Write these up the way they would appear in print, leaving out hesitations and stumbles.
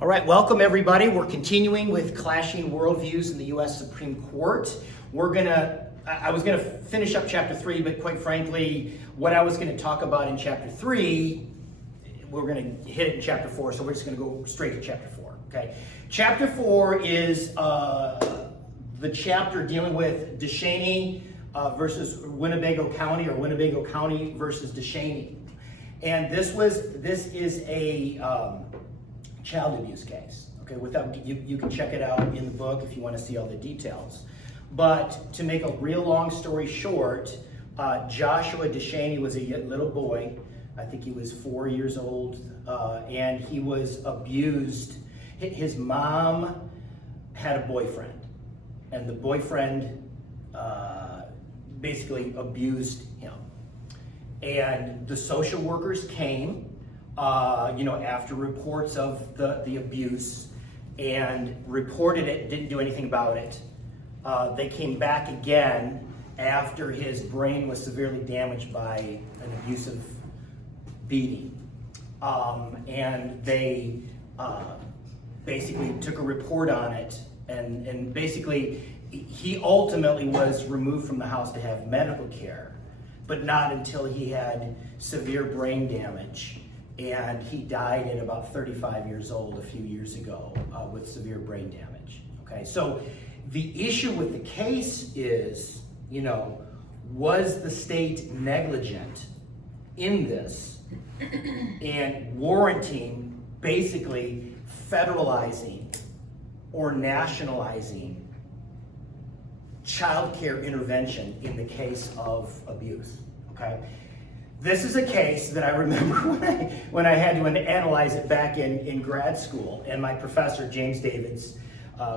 All right, welcome everybody. We're continuing with Clashing Worldviews in the U.S. Supreme Court. I was gonna finish up chapter 3, but quite frankly, what I was gonna talk about in chapter 3, we're gonna hit it in chapter 4, so we're just gonna go straight to chapter 4, okay? Chapter 4 is the chapter dealing with Deshaney versus Winnebago County, or Winnebago County versus Deshaney. And this is a child abuse case. Okay, you can check it out in the book if you want to see all the details. But to make a real long story short, Joshua Deshaney was a little boy. I think he was 4 years old, and he was abused. His mom had a boyfriend, and the boyfriend basically abused him. And the social workers came, after reports of the abuse, and reported it, didn't do anything about it. They came back again after his brain was severely damaged by an abusive beating. And they basically took a report on it, and basically he ultimately was removed from the house to have medical care, but not until he had severe brain damage. And he died at about 35 years old a few years ago with severe brain damage. Okay, so the issue with the case is, was the state negligent in this and warranting basically federalizing or nationalizing child care intervention in the case of abuse? Okay. This is a case that I remember when I had to analyze it back in grad school, and my professor, James Davids,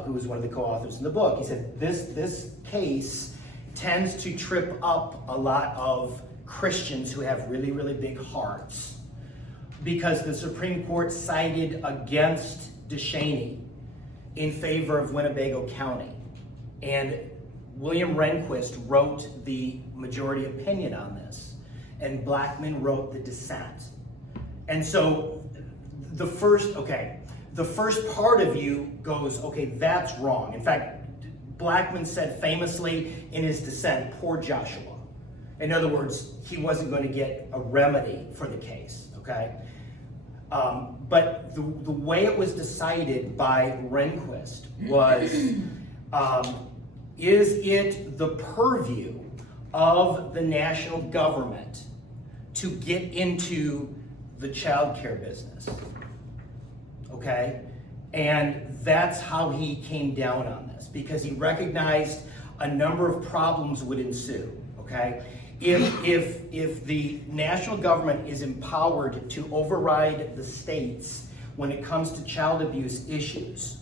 who was one of the co-authors in the book, he said, this case tends to trip up a lot of Christians who have really, really big hearts, because the Supreme Court sided against Deshaney in favor of Winnebago County. And William Rehnquist wrote the majority opinion on this, and Blackmun wrote the dissent. And so the first part of you goes, okay, that's wrong. In fact, Blackmun said famously in his dissent, poor Joshua. In other words, he wasn't going to get a remedy for the case, okay? But the way it was decided by Rehnquist was, is it the purview of the national government to get into the child care business? Okay? And that's how he came down on this, because he recognized a number of problems would ensue. Okay? If the national government is empowered to override the states when it comes to child abuse issues,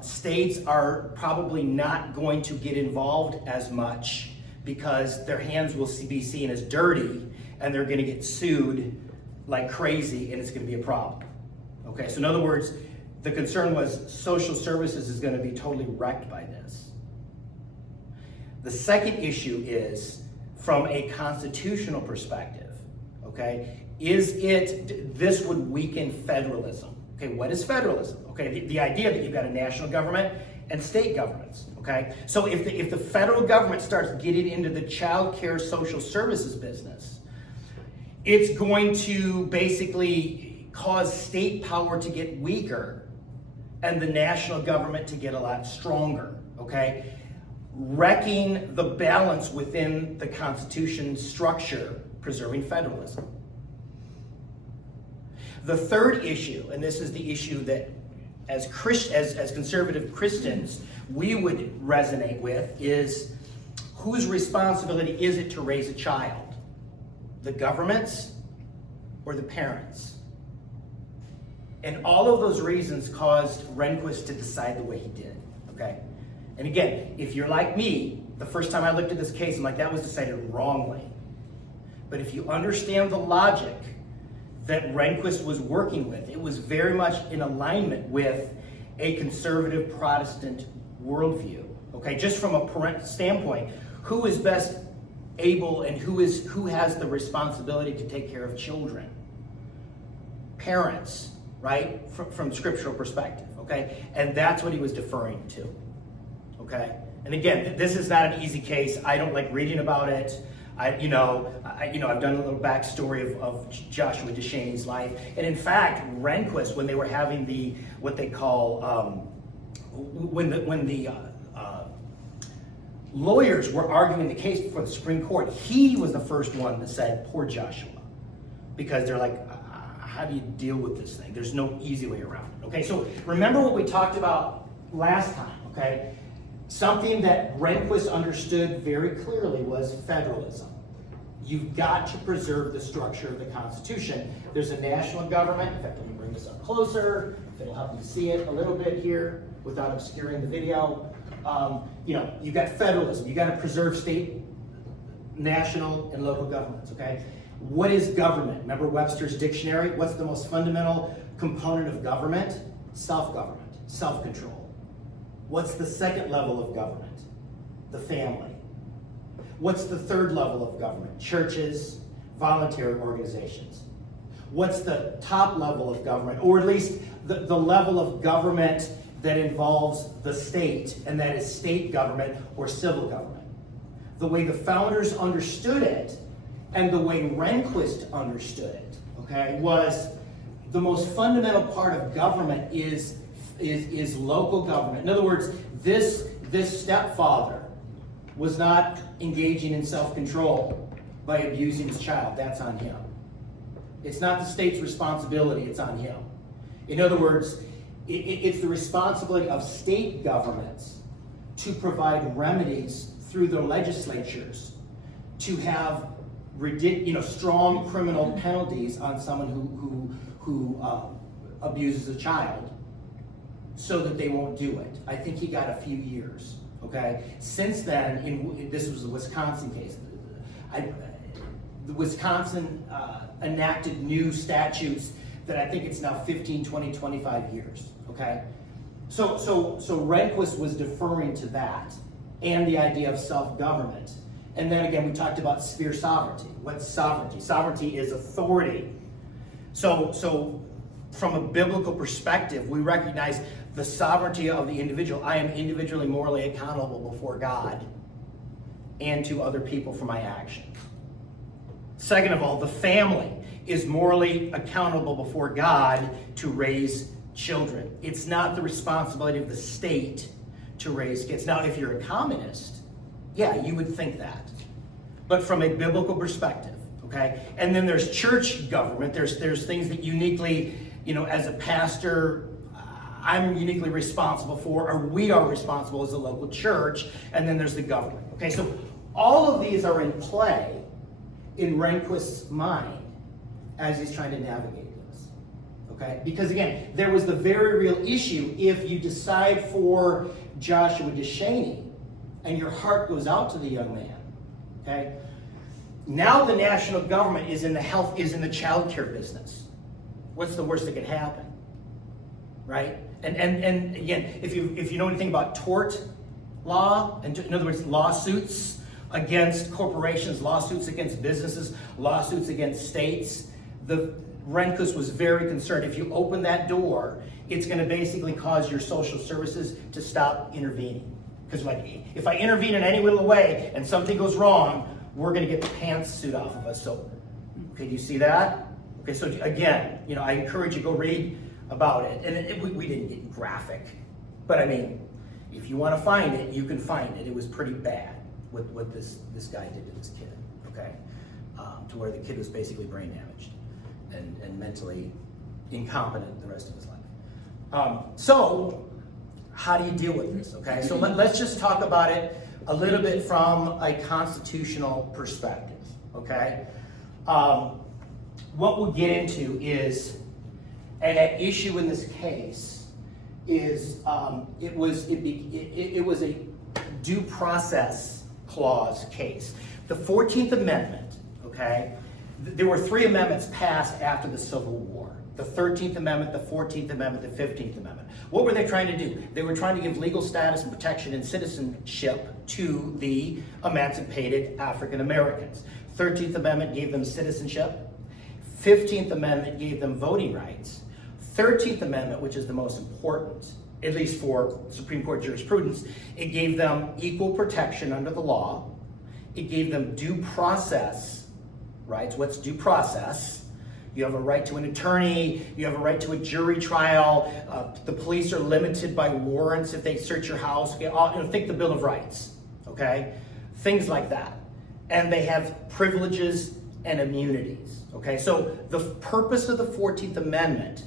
states are probably not going to get involved as much, because their hands will be seen as dirty, and they're going to get sued like crazy, and it's going to be a problem. Okay, so in other words, the concern was social services is going to be totally wrecked by this. The second issue is from a constitutional perspective. Okay, this would weaken federalism. Okay, what is federalism? Okay, the idea that you've got a national government and state governments. Okay, so if the federal government starts getting into the child care social services business, it's going to basically cause state power to get weaker and the national government to get a lot stronger. Okay, wrecking the balance within the Constitution's structure, preserving federalism. The third issue, and this is the issue that as conservative Christians we would resonate with, is whose responsibility is it to raise a child? The government's or the parents'? And all of those reasons caused Rehnquist to decide the way he did. Okay? And again, if you're like me, the first time I looked at this case, I'm like, that was decided wrongly. But if you understand the logic that Rehnquist was working with, it was very much in alignment with a conservative Protestant worldview. Okay, just from a parental standpoint, who is best able and who has the responsibility to take care of children? Parents. right? From scriptural perspective, okay? And that's what he was deferring to, okay? And again, this is not an easy case. I don't like reading about it. I've done a little backstory of Joshua Deshaney's life. And in fact, Rehnquist, when they were having what they call, when the lawyers were arguing the case before the Supreme Court, he was the first one that said, poor Joshua. Because they're like, how do you deal with this thing? There's no easy way around it. Okay, so remember what we talked about last time, okay? Something that Rehnquist understood very clearly was federalism. You've got to preserve the structure of the Constitution. There's a national government. In fact, let me bring this up closer. If it'll help you see it a little bit here without obscuring the video. You've got federalism. You've got to preserve state, national, and local governments, okay? What is government? Remember Webster's dictionary? What's the most fundamental component of government? Self-government, self-control. What's the second level of government? The family. What's the third level of government? Churches, voluntary organizations. What's the top level of government, or at least the level of government that involves the state, and that is state government or civil government? The way the founders understood it, and the way Rehnquist understood it, okay, was the most fundamental part of government is local government. In other words, this stepfather was not engaging in self-control by abusing his child. That's on him. It's not the state's responsibility, it's on him. In other words, it's the responsibility of state governments to provide remedies through their legislatures to have strong criminal penalties on someone who abuses a child, so that they won't do it. I think he got a few years. Okay. Since then, this was the Wisconsin case. The Wisconsin enacted new statutes that I think it's now 15, 20, 25 years. Okay. So Rehnquist was deferring to that and the idea of self-government. And then again, we talked about sphere sovereignty. What's sovereignty? Sovereignty is authority. So from a biblical perspective, we recognize the sovereignty of the individual. I am individually morally accountable before God and to other people for my actions. Second of all, the family is morally accountable before God to raise children. It's not the responsibility of the state to raise kids. Now, if you're a communist, yeah, you would think that. But from a biblical perspective, okay? And then there's church government. There's things that uniquely, as a pastor, I'm uniquely responsible for, or we are responsible as a local church, and then there's the government. Okay, so all of these are in play in Rehnquist's mind as he's trying to navigate this. Okay? Because again, there was the very real issue. If you decide for Joshua Deshaney, and your heart goes out to the young man, okay? Now the national government is in the child care business. What's the worst that could happen? Right? And again, if you know anything about tort law, and in other words, lawsuits against corporations, lawsuits against businesses, lawsuits against states, the Rehnquist was very concerned. If you open that door, it's going to basically cause your social services to stop intervening. Because if I intervene in any little way and something goes wrong, we're going to get the pantsuit off of us. So, okay, do you see that? Okay, so again, I encourage you to go read about it. And we didn't get graphic, but I mean, if you want to find it, you can find it. It was pretty bad what this guy did to this kid. Okay, to where the kid was basically brain damaged and mentally incompetent the rest of his life. So how do you deal with this? Okay, so let's just talk about it a little bit from a constitutional perspective. Okay, what we'll get into is, and at issue in this case is it was a due process clause case. The 14th Amendment. Okay, there were 3 amendments passed after the Civil War. The 13th Amendment, the 14th Amendment, the 15th Amendment. What were they trying to do? They were trying to give legal status and protection and citizenship to the emancipated African Americans. 13th Amendment gave them citizenship. 15th Amendment gave them voting rights. 13th Amendment, which is the most important, at least for Supreme Court jurisprudence, it gave them equal protection under the law. It gave them due process rights. What's due process? You have a right to an attorney. You have a right to a jury trial. The police are limited by warrants if they search your house. Think the Bill of Rights, okay? Things like that. And they have privileges and immunities, okay? So the purpose of the 14th Amendment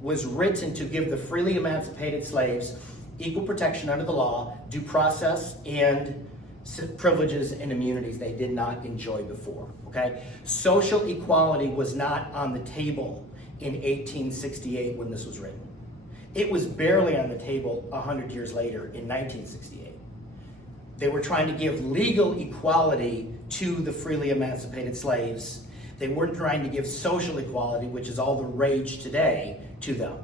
was written to give the freely emancipated slaves equal protection under the law, due process, and privileges and immunities they did not enjoy before, okay? Social equality was not on the table in 1868 when this was written. It was barely on the table 100 years later in 1968. They were trying to give legal equality to the freely emancipated slaves. They weren't trying to give social equality, which is all the rage today, to them.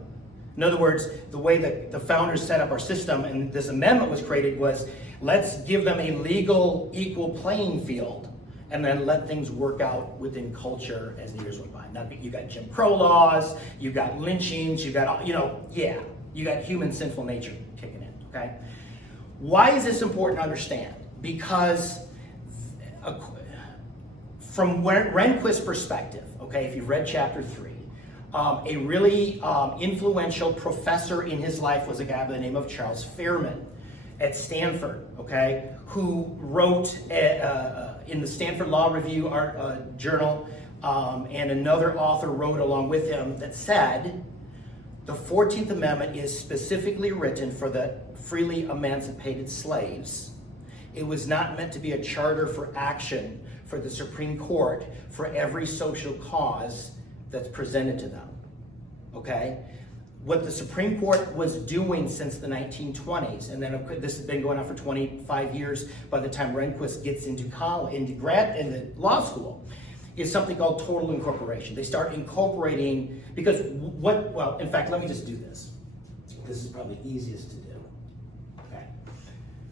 In other words, the way that the founders set up our system and this amendment was created was, let's give them a legal equal playing field and then let things work out within culture as the years went by. Now, you got Jim Crow laws, you got lynchings, you got, you got human sinful nature kicking in, okay? Why is this important to understand? Because from Rehnquist's perspective, okay, if you've read chapter 3, a really influential professor in his life was a guy by the name of Charles Fairman at Stanford, okay, who wrote in the Stanford Law Review journal, and another author wrote along with him that said, the 14th Amendment is specifically written for the freely emancipated slaves. It was not meant to be a charter for action for the Supreme Court for every social cause that's presented to them, okay? What the Supreme Court was doing since the 1920s, and then this has been going on for 25 years by the time Rehnquist gets into the law school, is something called total incorporation. They start incorporating, because in fact, let me just do this. This is probably easiest to do, okay?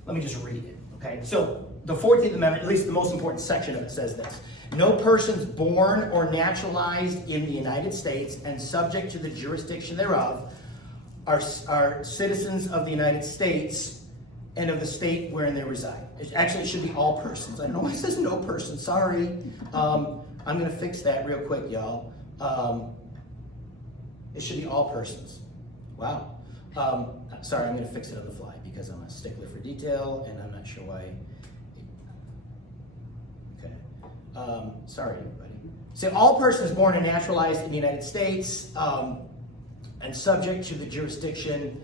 Let me just read it, okay? So the 14th Amendment, at least the most important section of it, says this: no persons born or naturalized in the United States and subject to the jurisdiction thereof are citizens of the United States and of the state wherein they reside. Actually, it should be all persons. I don't know why it says no person, sorry. I'm gonna fix that real quick, y'all. It should be all persons. Wow. Sorry, I'm gonna fix it on the fly because I'm a stickler for detail and I'm not sure why. Sorry, everybody. So all persons born and naturalized in the United States and subject to the jurisdiction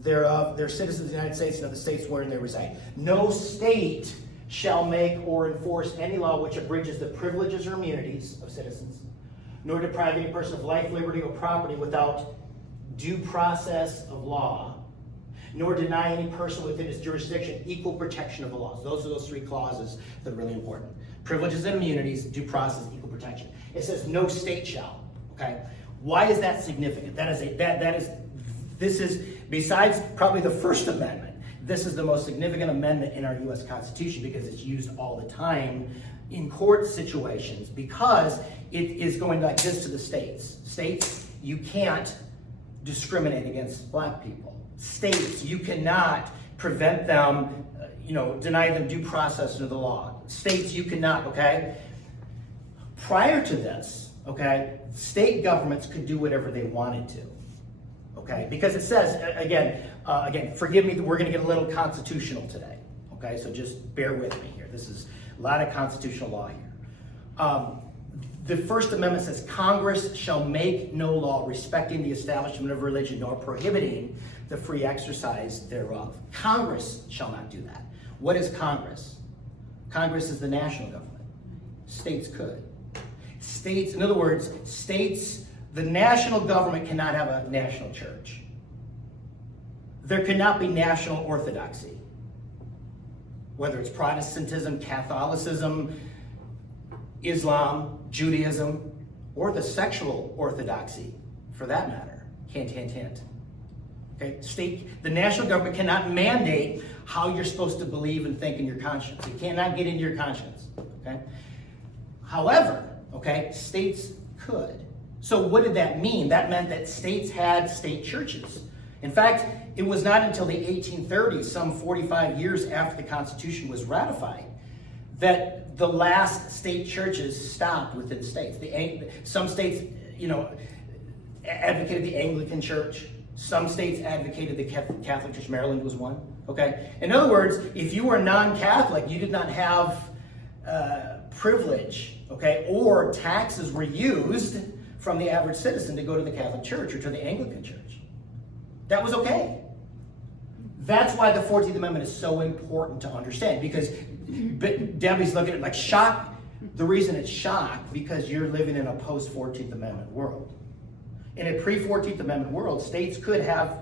thereof, they're citizens of the United States and of the states wherein they reside. No state shall make or enforce any law which abridges the privileges or immunities of citizens, nor deprive any person of life, liberty, or property without due process of law, nor deny any person within its jurisdiction equal protection of the laws. Those are those three clauses that are really important. Privileges and immunities, due process, equal protection. It says no state shall, okay? Why is that significant? This is, besides probably the First Amendment, this is the most significant amendment in our U.S. Constitution because it's used all the time in court situations because it is going like this to the states. States, you can't discriminate against black people. States, you cannot prevent them, deny them due process under the law. States, you cannot, okay? Prior to this, okay, state governments could do whatever they wanted to, okay? Because it says, again, forgive me, we're gonna get a little constitutional today, okay? So just bear with me here. This is a lot of constitutional law here. The First Amendment says, Congress shall make no law respecting the establishment of religion nor prohibiting the free exercise thereof. Congress shall not do that. What is Congress? Congress is the national government. States could. States, in other words, states, the national government cannot have a national church. There cannot be national orthodoxy. Whether it's Protestantism, Catholicism, Islam, Judaism, or the sexual orthodoxy, for that matter. Hint, hint, hint. Okay, the national government cannot mandate how you're supposed to believe and think in your conscience. It cannot get into your conscience. Okay. However, okay, states could. So what did that mean? That meant that states had state churches. In fact, it was not until the 1830s, some 45 years after the Constitution was ratified, that the last state churches stopped within states. Some states, advocated the Anglican Church. Some states advocated the Catholic Church. Maryland was one. Okay. In other words, if you were non-Catholic, you did not have privilege. Okay, or taxes were used from the average citizen to go to the Catholic Church or to the Anglican Church. That was okay. That's why the 14th Amendment is so important to understand, because Debbie's looking at it like shock. The reason it's shock, because you're living in a post-14th Amendment world. In a pre-14th Amendment world, states could have,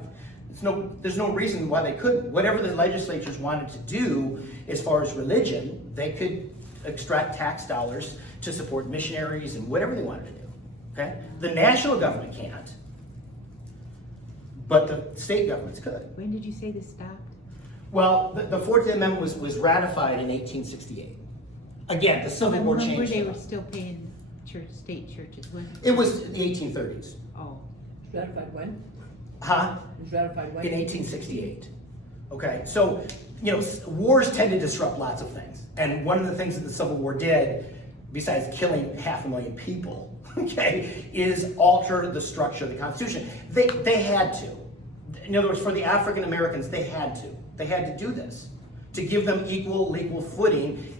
there's no reason why they couldn't. Whatever the legislatures wanted to do as far as religion, they could extract tax dollars to support missionaries and whatever they wanted to do. Okay? The national government can't, but the state governments could. When did you say this stopped? Well, the 14th Amendment was ratified in 1868. Again, the Civil War changed. They were still paying state churches when? It was the 1830s. Oh. Ratified when? Huh? It was ratified when? In 1868. Okay, so, wars tend to disrupt lots of things. And one of the things that the Civil War did, besides killing 500,000 people, okay, is alter the structure of the Constitution. They had to. In other words, for the African Americans, they had to. They had to do this to give them equal legal footing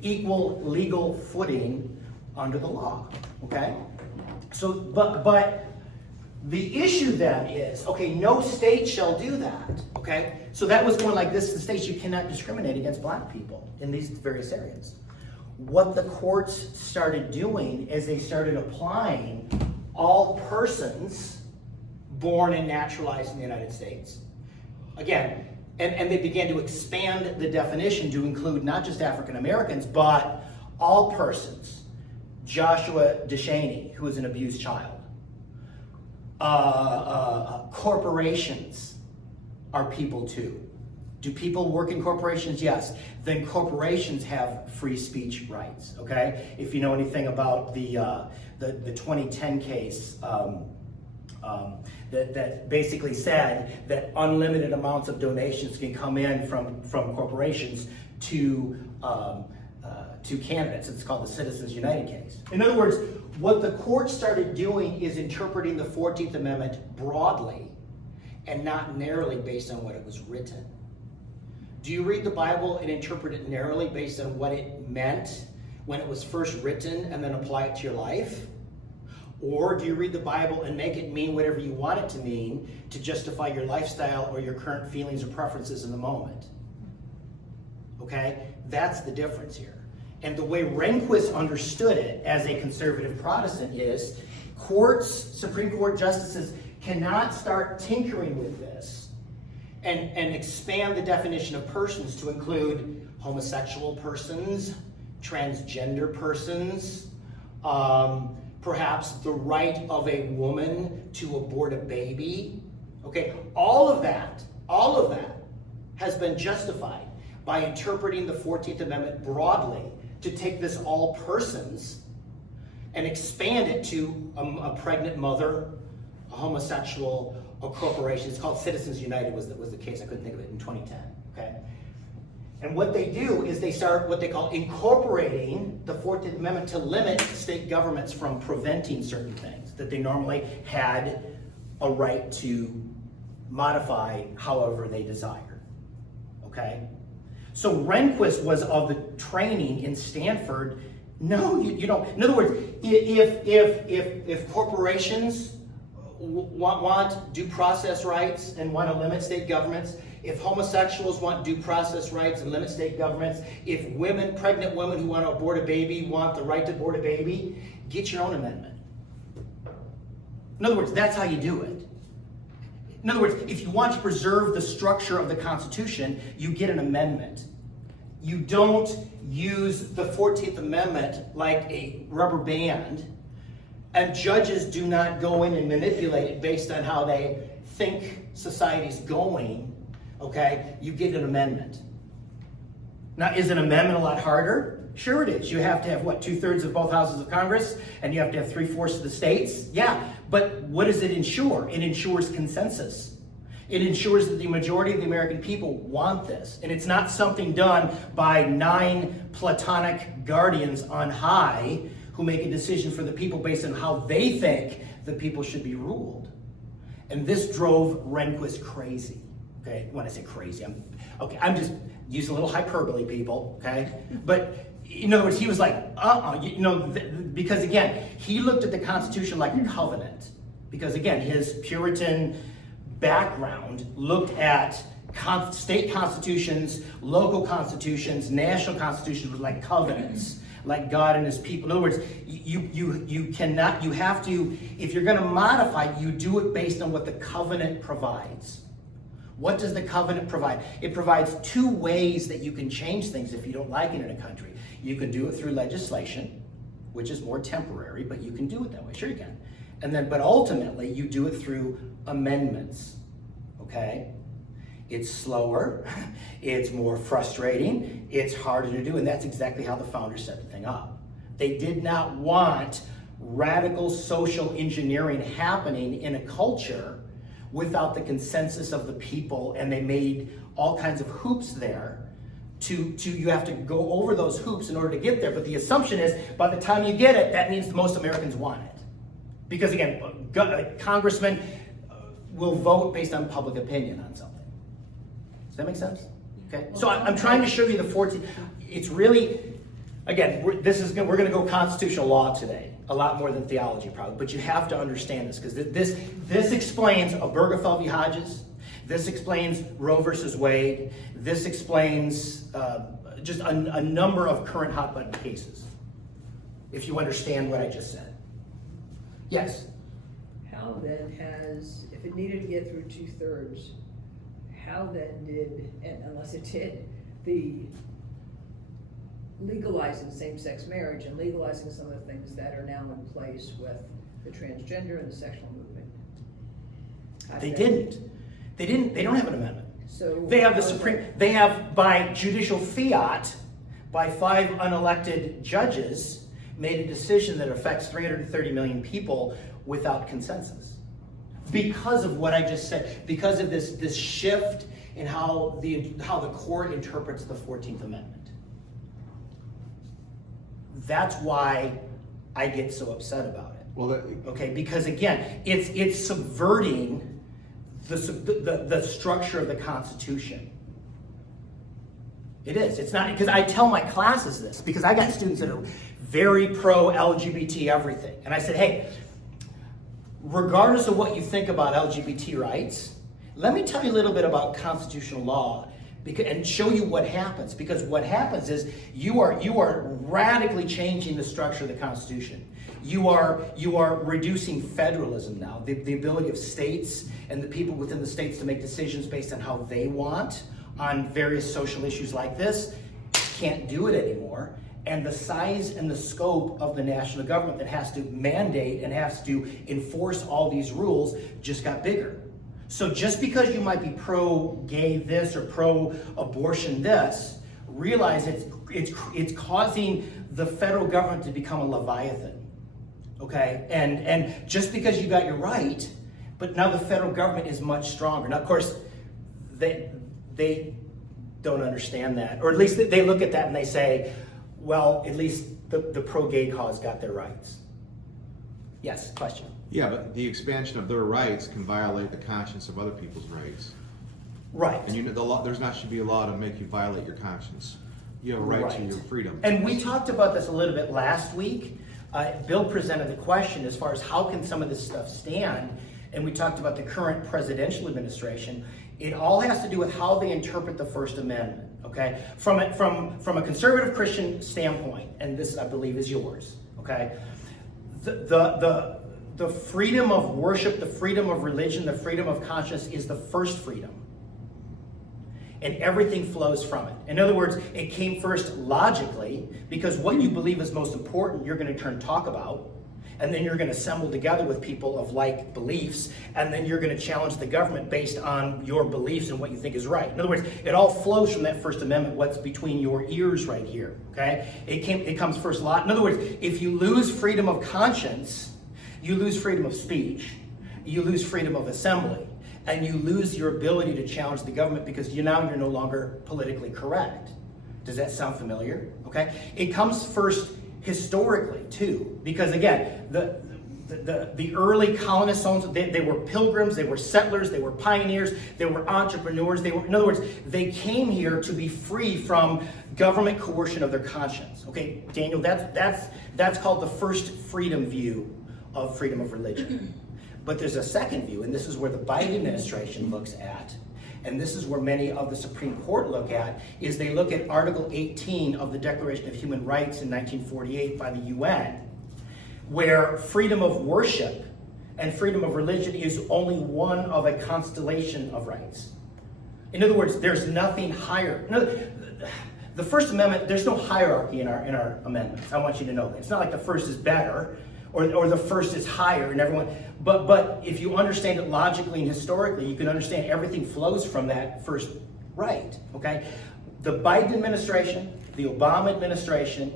under the law. Okay? So, but the issue then is, okay, no state shall do that. Okay? So that was going like this: the states, you cannot discriminate against black people in these various areas. What the courts started doing is they started applying all persons born and naturalized in the United States. Again, and they began to expand the definition to include not just African Americans, but all persons. Joshua Deshaney, who was an abused child. Corporations are people too. Do people work in corporations? Yes. Then corporations have free speech rights, okay? If you know anything about the 2010 case that basically said that unlimited amounts of donations can come in from corporations to candidates. It's called the Citizens United case. In other words, what the court started doing is interpreting the 14th Amendment broadly and not narrowly based on what it was written. Do you read the Bible and interpret it narrowly based on what it meant when it was first written and then apply it to your life? Or do you read the Bible and make it mean whatever you want it to mean to justify your lifestyle or your current feelings or preferences in the moment? Okay? That's the difference here. And the way Rehnquist understood it as a conservative Protestant is courts, Supreme Court justices cannot start tinkering with this and expand the definition of persons to include homosexual persons, transgender persons, perhaps the right of a woman to abort a baby. Okay, all of that has been justified by interpreting the 14th Amendment broadly to take this all persons and expand it to a pregnant mother, a homosexual, a corporation. It's called Citizens United was the case. I couldn't think of it in 2010. Okay, and what they do is they start what they call incorporating the 14th Amendment to limit state governments from preventing certain things that they normally had a right to modify however they desire. Okay? So Rehnquist was of the training in Stanford. No, you don't. In other words, if corporations want due process rights and want to limit state governments, if homosexuals want due process rights and limit state governments, if pregnant women who want to abort a baby want the right to abort a baby, get your own amendment. In other words, that's how you do it. In other words, if you want to preserve the structure of the Constitution, you get an amendment. You don't use the 14th Amendment like a rubber band, and judges do not go in and manipulate it based on how they think society's going. Okay, you get an amendment. Now, is an amendment a lot harder? Sure it is. You have to have, 2/3 of both houses of Congress, and you have to have 3/4 of the states? Yeah, But what does it ensure? It ensures consensus. It ensures that the majority of the American people want this. And it's not something done by 9 platonic guardians on high who make a decision for the people based on how they think the people should be ruled. And this drove Rehnquist crazy. Okay, when I say crazy, I'm just using a little hyperbole, people, okay? But in other words, he was like, because again, he looked at the Constitution like a covenant. Because again, his Puritan background looked at state constitutions, local constitutions, national constitutions were like covenants, like God and his people. In other words, you have to, if you're going to modify, you do it based on what the covenant provides. What does the covenant provide? It provides 2 ways that you can change things if you don't like it in a country. You can do it through legislation, which is more temporary, but you can do it that way. Sure you can. But ultimately, you do it through amendments, okay? It's slower, it's more frustrating, it's harder to do, and that's exactly how the founders set the thing up. They did not want radical social engineering happening in a culture without the consensus of the people, and they made all kinds of hoops there you have to go over those hoops in order to get there. But the assumption is by the time you get it, that means most Americans want it. Because again, congressmen will vote based on public opinion on something. Does that make sense? Okay. So I'm trying to show you the 14. It's really, again, we're going to go constitutional law today, a lot more than theology probably. But you have to understand this because this explains Obergefell v. Hodges. This explains Roe versus Wade. This explains just a number of current hot-button cases. If you understand what I just said. Yes? How then if it needed to get through 2/3, how then did, and unless it did, the legalizing same-sex marriage and legalizing some of the things that are now in place with the transgender and the sexual movement? They didn't. They don't have an amendment. So they have they have by judicial fiat, by 5 unelected judges, made a decision that affects 330 million people without consensus. Because of what I just said, because of this shift in how the court interprets the 14th Amendment. That's why I get so upset about it. Well, okay, because again, it's subverting the structure of the Constitution. It is. It's not, because I tell my classes this, because I got students that are very pro-LGBT everything. And I said, hey, regardless of what you think about LGBT rights, let me tell you a little bit about constitutional law and show you what happens. Because what happens is you are radically changing the structure of the Constitution. You are reducing federalism now, the ability of states and the people within the states to make decisions based on how they want on various social issues like this. Can't do it anymore. And the size and the scope of the national government that has to mandate and has to enforce all these rules just got bigger. So just because you might be pro-gay this or pro-abortion this, realize it's causing the federal government to become a leviathan. Okay, and just because you got your right, but now the federal government is much stronger. Now, of course, they don't understand that, or at least they look at that and they say, well, at least the pro-gay cause got their rights. Yes, question. Yeah, but the expansion of their rights can violate the conscience of other people's rights. Right. And the law, should be a law to make you violate your conscience. You have a right to your freedom. And we talked about this a little bit last week. Bill presented the question as far as how can some of this stuff stand, and we talked about the current presidential administration. It all has to do with how they interpret the First Amendment. Okay, from a conservative Christian standpoint, and this I believe is yours. Okay, the freedom of worship, the freedom of religion, the freedom of conscience is the first freedom. And everything flows from it. In other words, it came first logically, because what you believe is most important, you're going to turn and talk about, and then you're going to assemble together with people of like beliefs, and then you're going to challenge the government based on your beliefs and what you think is right. In other words, it all flows from that First Amendment, what's between your ears right here, okay? It comes first lot. In other words, if you lose freedom of conscience, you lose freedom of speech, you lose freedom of assembly, and you lose your ability to challenge the government because you're no longer politically correct. Does that sound familiar? Okay. It comes first historically too, because again, the early colonist homes, they were pilgrims, they were settlers, they were pioneers, they were entrepreneurs. In other words, they came here to be free from government coercion of their conscience. Okay, Daniel, that's called the first freedom view of freedom of religion. But there's a second view, and this is where the Biden administration looks at, and this is where many of the Supreme Court look at, is they look at Article 18 of the Declaration of Human Rights in 1948 by the UN, where freedom of worship and freedom of religion is only one of a constellation of rights. In other words, there's nothing higher. The First Amendment, there's no hierarchy in our amendments. I want you to know that. It's not like the first is better or the first is higher and everyone. But if you understand it logically and historically, you can understand everything flows from that first right. Okay? The Biden administration, the Obama administration,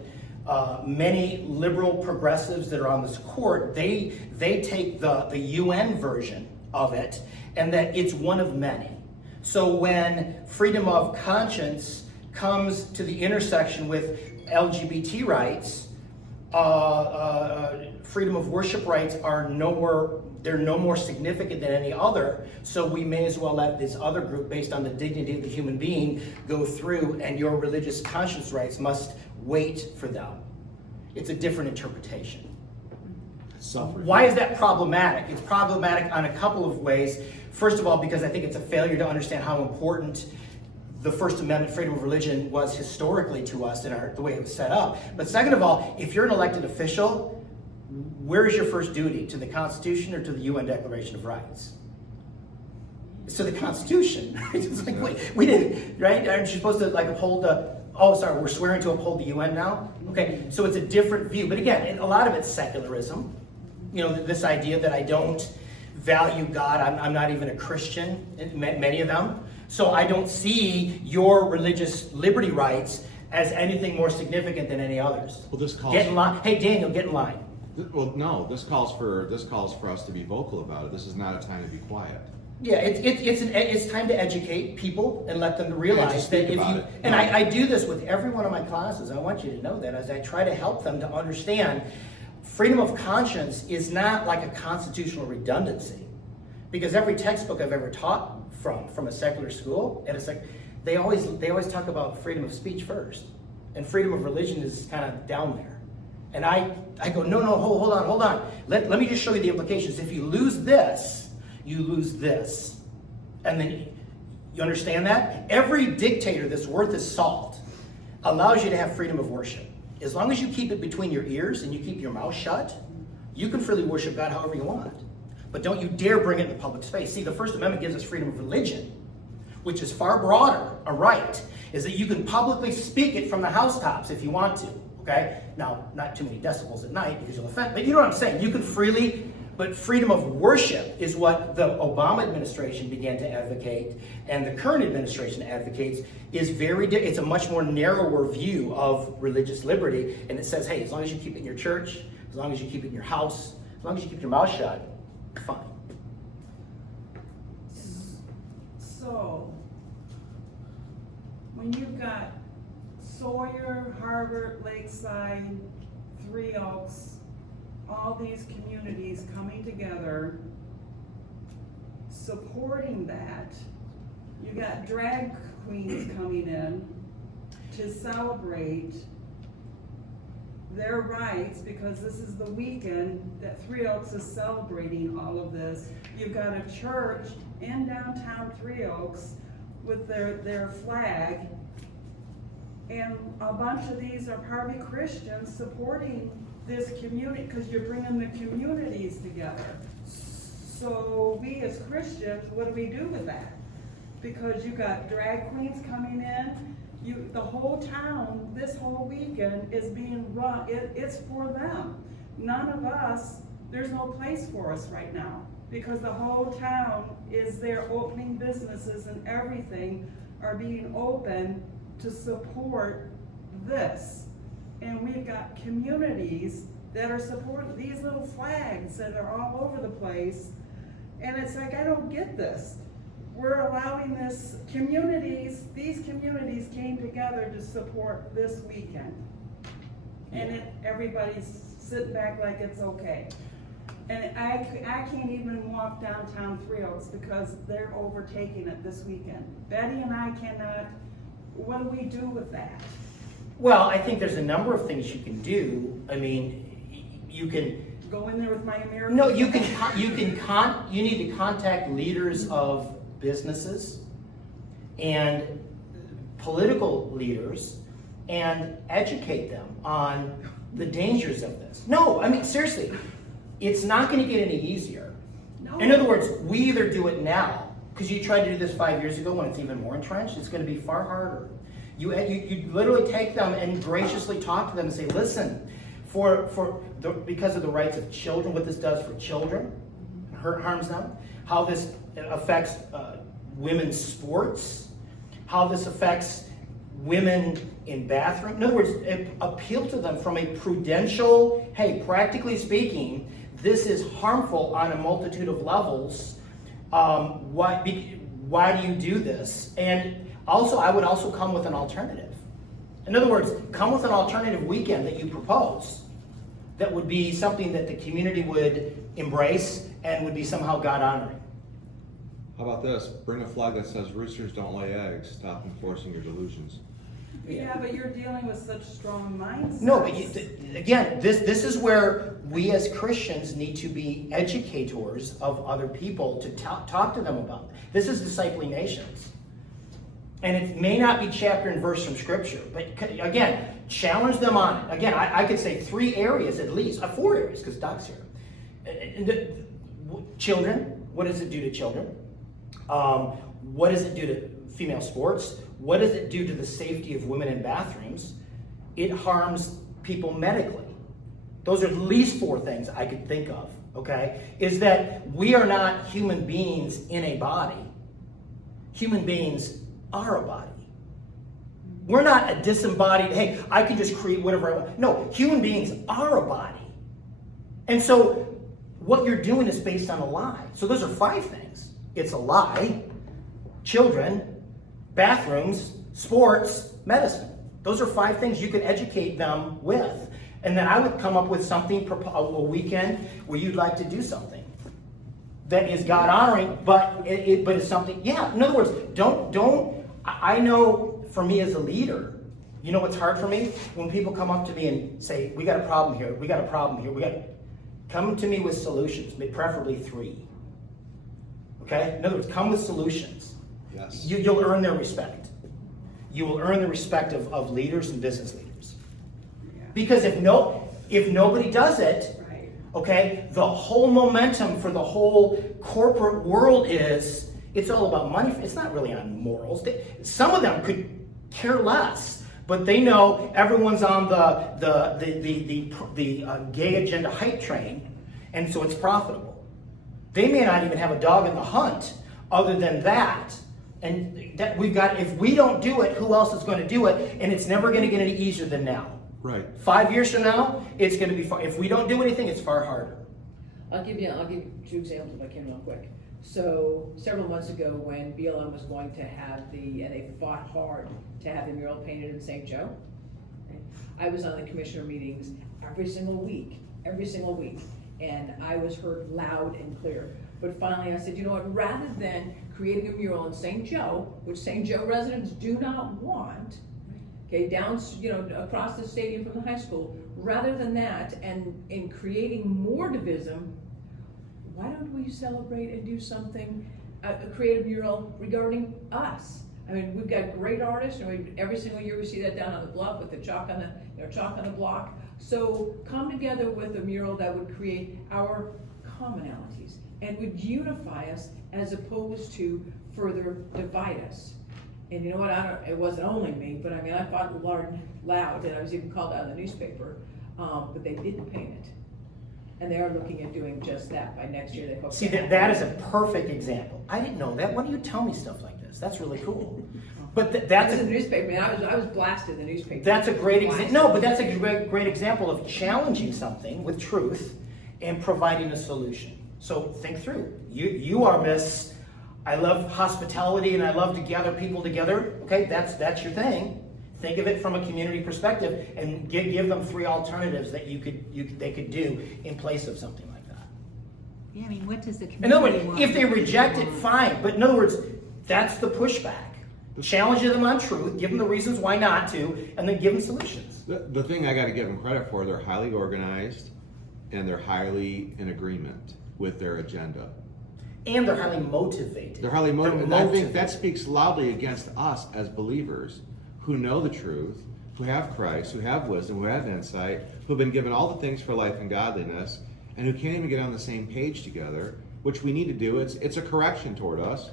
many liberal progressives that are on this court, they take the UN version of it, and that it's one of many. So when freedom of conscience comes to the intersection with LGBT rights, freedom of worship rights are they're no more significant than any other, so we may as well let this other group, based on the dignity of the human being, go through, and your religious conscience rights must wait for them. It's a different interpretation. Suffering. Why is that problematic? It's problematic on a couple of ways. First of all, because I think it's a failure to understand how important the First Amendment, freedom of religion, was historically to us in the way it was set up. But second of all, if you're an elected official, where is your first duty? To the Constitution or to the UN Declaration of Rights? It's to the Constitution. It's like, wait, we didn't, right? Aren't you supposed to uphold we're swearing to uphold the UN now? Okay, so it's a different view. But again, a lot of it's secularism. This idea that I don't value God, I'm not even a Christian, many of them. So I don't see your religious liberty rights as anything more significant than any others. Well, this calls. Get in line. Hey, Daniel, get in line. Well, no, this calls for us to be vocal about it. This is not a time to be quiet. Yeah, it's time to educate people and let them realize that if you, and I do this with every one of my classes. I want you to know that as I try to help them to understand freedom of conscience is not like a constitutional redundancy, because every textbook I've ever taught from a secular school, and it's like they always talk about freedom of speech first, and freedom of religion is kind of down there. And I go, no, hold on. Let me just show you the implications. If you lose this, you lose this. And then you understand that? Every dictator that's worth his salt allows you to have freedom of worship. As long as you keep it between your ears and you keep your mouth shut, you can freely worship God however you want. But don't you dare bring it in the public space. See, the First Amendment gives us freedom of religion, which is far broader. A right is that you can publicly speak it from the housetops if you want to. Okay? Now, not too many decibels at night because you'll offend, but you know what I'm saying. You can freely, but freedom of worship is what the Obama administration began to advocate, and the current administration advocates is it's a much more narrower view of religious liberty, and it says, hey, as long as you keep it in your church, as long as you keep it in your house, as long as you keep your mouth shut, fine. So, when you've got Sawyer, Harvard, Lakeside, Three Oaks, all these communities coming together, supporting that, you got drag queens coming in to celebrate their rights, because this is the weekend that Three Oaks is celebrating all of this. You've got a church in downtown Three Oaks with their flag, and a bunch of these are probably Christians supporting this community, because you're bringing the communities together. So we as Christians, what do we do with that? Because you got drag queens coming in, the whole town, this whole weekend is being run, it's for them. None of us, there's no place for us right now, because the whole town is there opening businesses and everything are being open to support this. And we've got communities that are supporting these little flags that are all over the place. And it's like, I don't get this. We're allowing this, these communities came together to support this weekend. And everybody's sitting back like it's okay. And I can't even walk downtown Three Oaks because they're overtaking it this weekend. Betty and I cannot, what do we do with that? Well, I think there's a number of things you can do. I mean, you can Go in there with my American? No, you need to contact leaders of businesses and political leaders and educate them on the dangers of this. No, I mean, seriously, it's not going to get any easier. No. In other words, we either do it now, because you tried to do this 5 years ago when it's even more entrenched, it's going to be far harder. You literally take them and graciously talk to them and say, listen, because of the rights of children, what this does for children, harms them, how this affects women's sports, how this affects women in bathrooms. In other words, appeal to them from a prudential, hey, practically speaking, this is harmful on a multitude of levels. Why do you do this? And also, I would also come with an alternative. In other words, come with an alternative weekend that you propose that would be something that the community would embrace and would be somehow God-honoring. How about this? Bring a flag that says roosters don't lay eggs. Stop enforcing your delusions. Yeah, but you're dealing with such strong mindsets. No, but again, this is where we as Christians need to be educators of other people to talk to them about it. This is discipling nations. And it may not be chapter and verse from Scripture, but again, challenge them on it. Again, I could say 3 areas at least, 4 areas, because Doc's here. Children, what does it do to children? What does it do to female sports? What does it do to the safety of women in bathrooms? It harms people medically. Those are at least 4 things I could think of, okay? Is that we are not human beings in a body. Human beings are a body. We're not a disembodied, hey, I can just create whatever I want. No, human beings are a body. And so what you're doing is based on a lie. So those are 5 things. It's a lie, children, bathrooms, sports, medicine. Those are 5 things you can educate them with. And then I would come up with something, a weekend where you'd like to do something that is God-honoring, but it's something, yeah. In other words, I know for me as a leader, you know what's hard for me? When people come up to me and say, we got a problem here, we got a problem here, come to me with solutions, preferably 3. Okay? In other words, come with solutions. Yes. You'll earn their respect. You will earn the respect of leaders and business leaders. Yeah. Because if nobody does it, Right. okay, the whole momentum for the whole corporate world is, it's all about money. It's not really on morals. Some of them could care less, but they know everyone's on the gay agenda hype train, and so it's profitable. They may not even have a dog in the hunt other than that. And that if we don't do it, who else is going to do it? And it's never going to get any easier than now. Right. 5 years from now, it's going to be far. If we don't do anything, it's far harder. I'll give you 2 examples if I can real quick. So several months ago when BLM was going to have and they fought hard to have the mural painted in St. Joe, I was on the commissioner meetings every single week, and I was heard loud and clear. But finally I said, you know what, rather than creating a mural in St. Joe, which St. Joe residents do not want, okay, down, across the stadium from the high school, rather than that, and in creating more division, why don't we celebrate and do something, a creative mural regarding us? I mean, we've got great artists, and every single year we see that down on the bluff with the chalk on the block. So come together with a mural that would create our commonalities and would unify us as opposed to further divide us. And you know what, it wasn't only me, but I mean, I fought loud, and I was even called out in the newspaper, but they didn't paint it. And they are looking at doing just that by next year. They hope. See, that is a perfect example. I didn't know that. Why do you tell me stuff like this? That's really cool. But That's that's in the a, newspaper, I was blasted in the newspaper. that's a great Blasted. example. No, but that's a great example of challenging something with truth and providing a solution. So think through. You are Miss, I love hospitality and I love to gather people together. Okay, that's your thing. Think of it from a community perspective and give them 3 alternatives that they could do in place of something like that. Yeah, I mean, what does the In other community words, want? if they reject it, fine. But in other words, that's the pushback. Challenge them on truth, give them the reasons why not to, and then give them solutions. The thing I got to give them credit for, they're highly organized and they're highly in agreement with their agenda. And they're highly motivated. They're highly motivated. And I think motivated. that speaks loudly against us as believers who know the truth, who have Christ, who have wisdom, who have insight, who have been given all the things for life and godliness, and who can't even get on the same page together, which we need to do. It's a correction toward us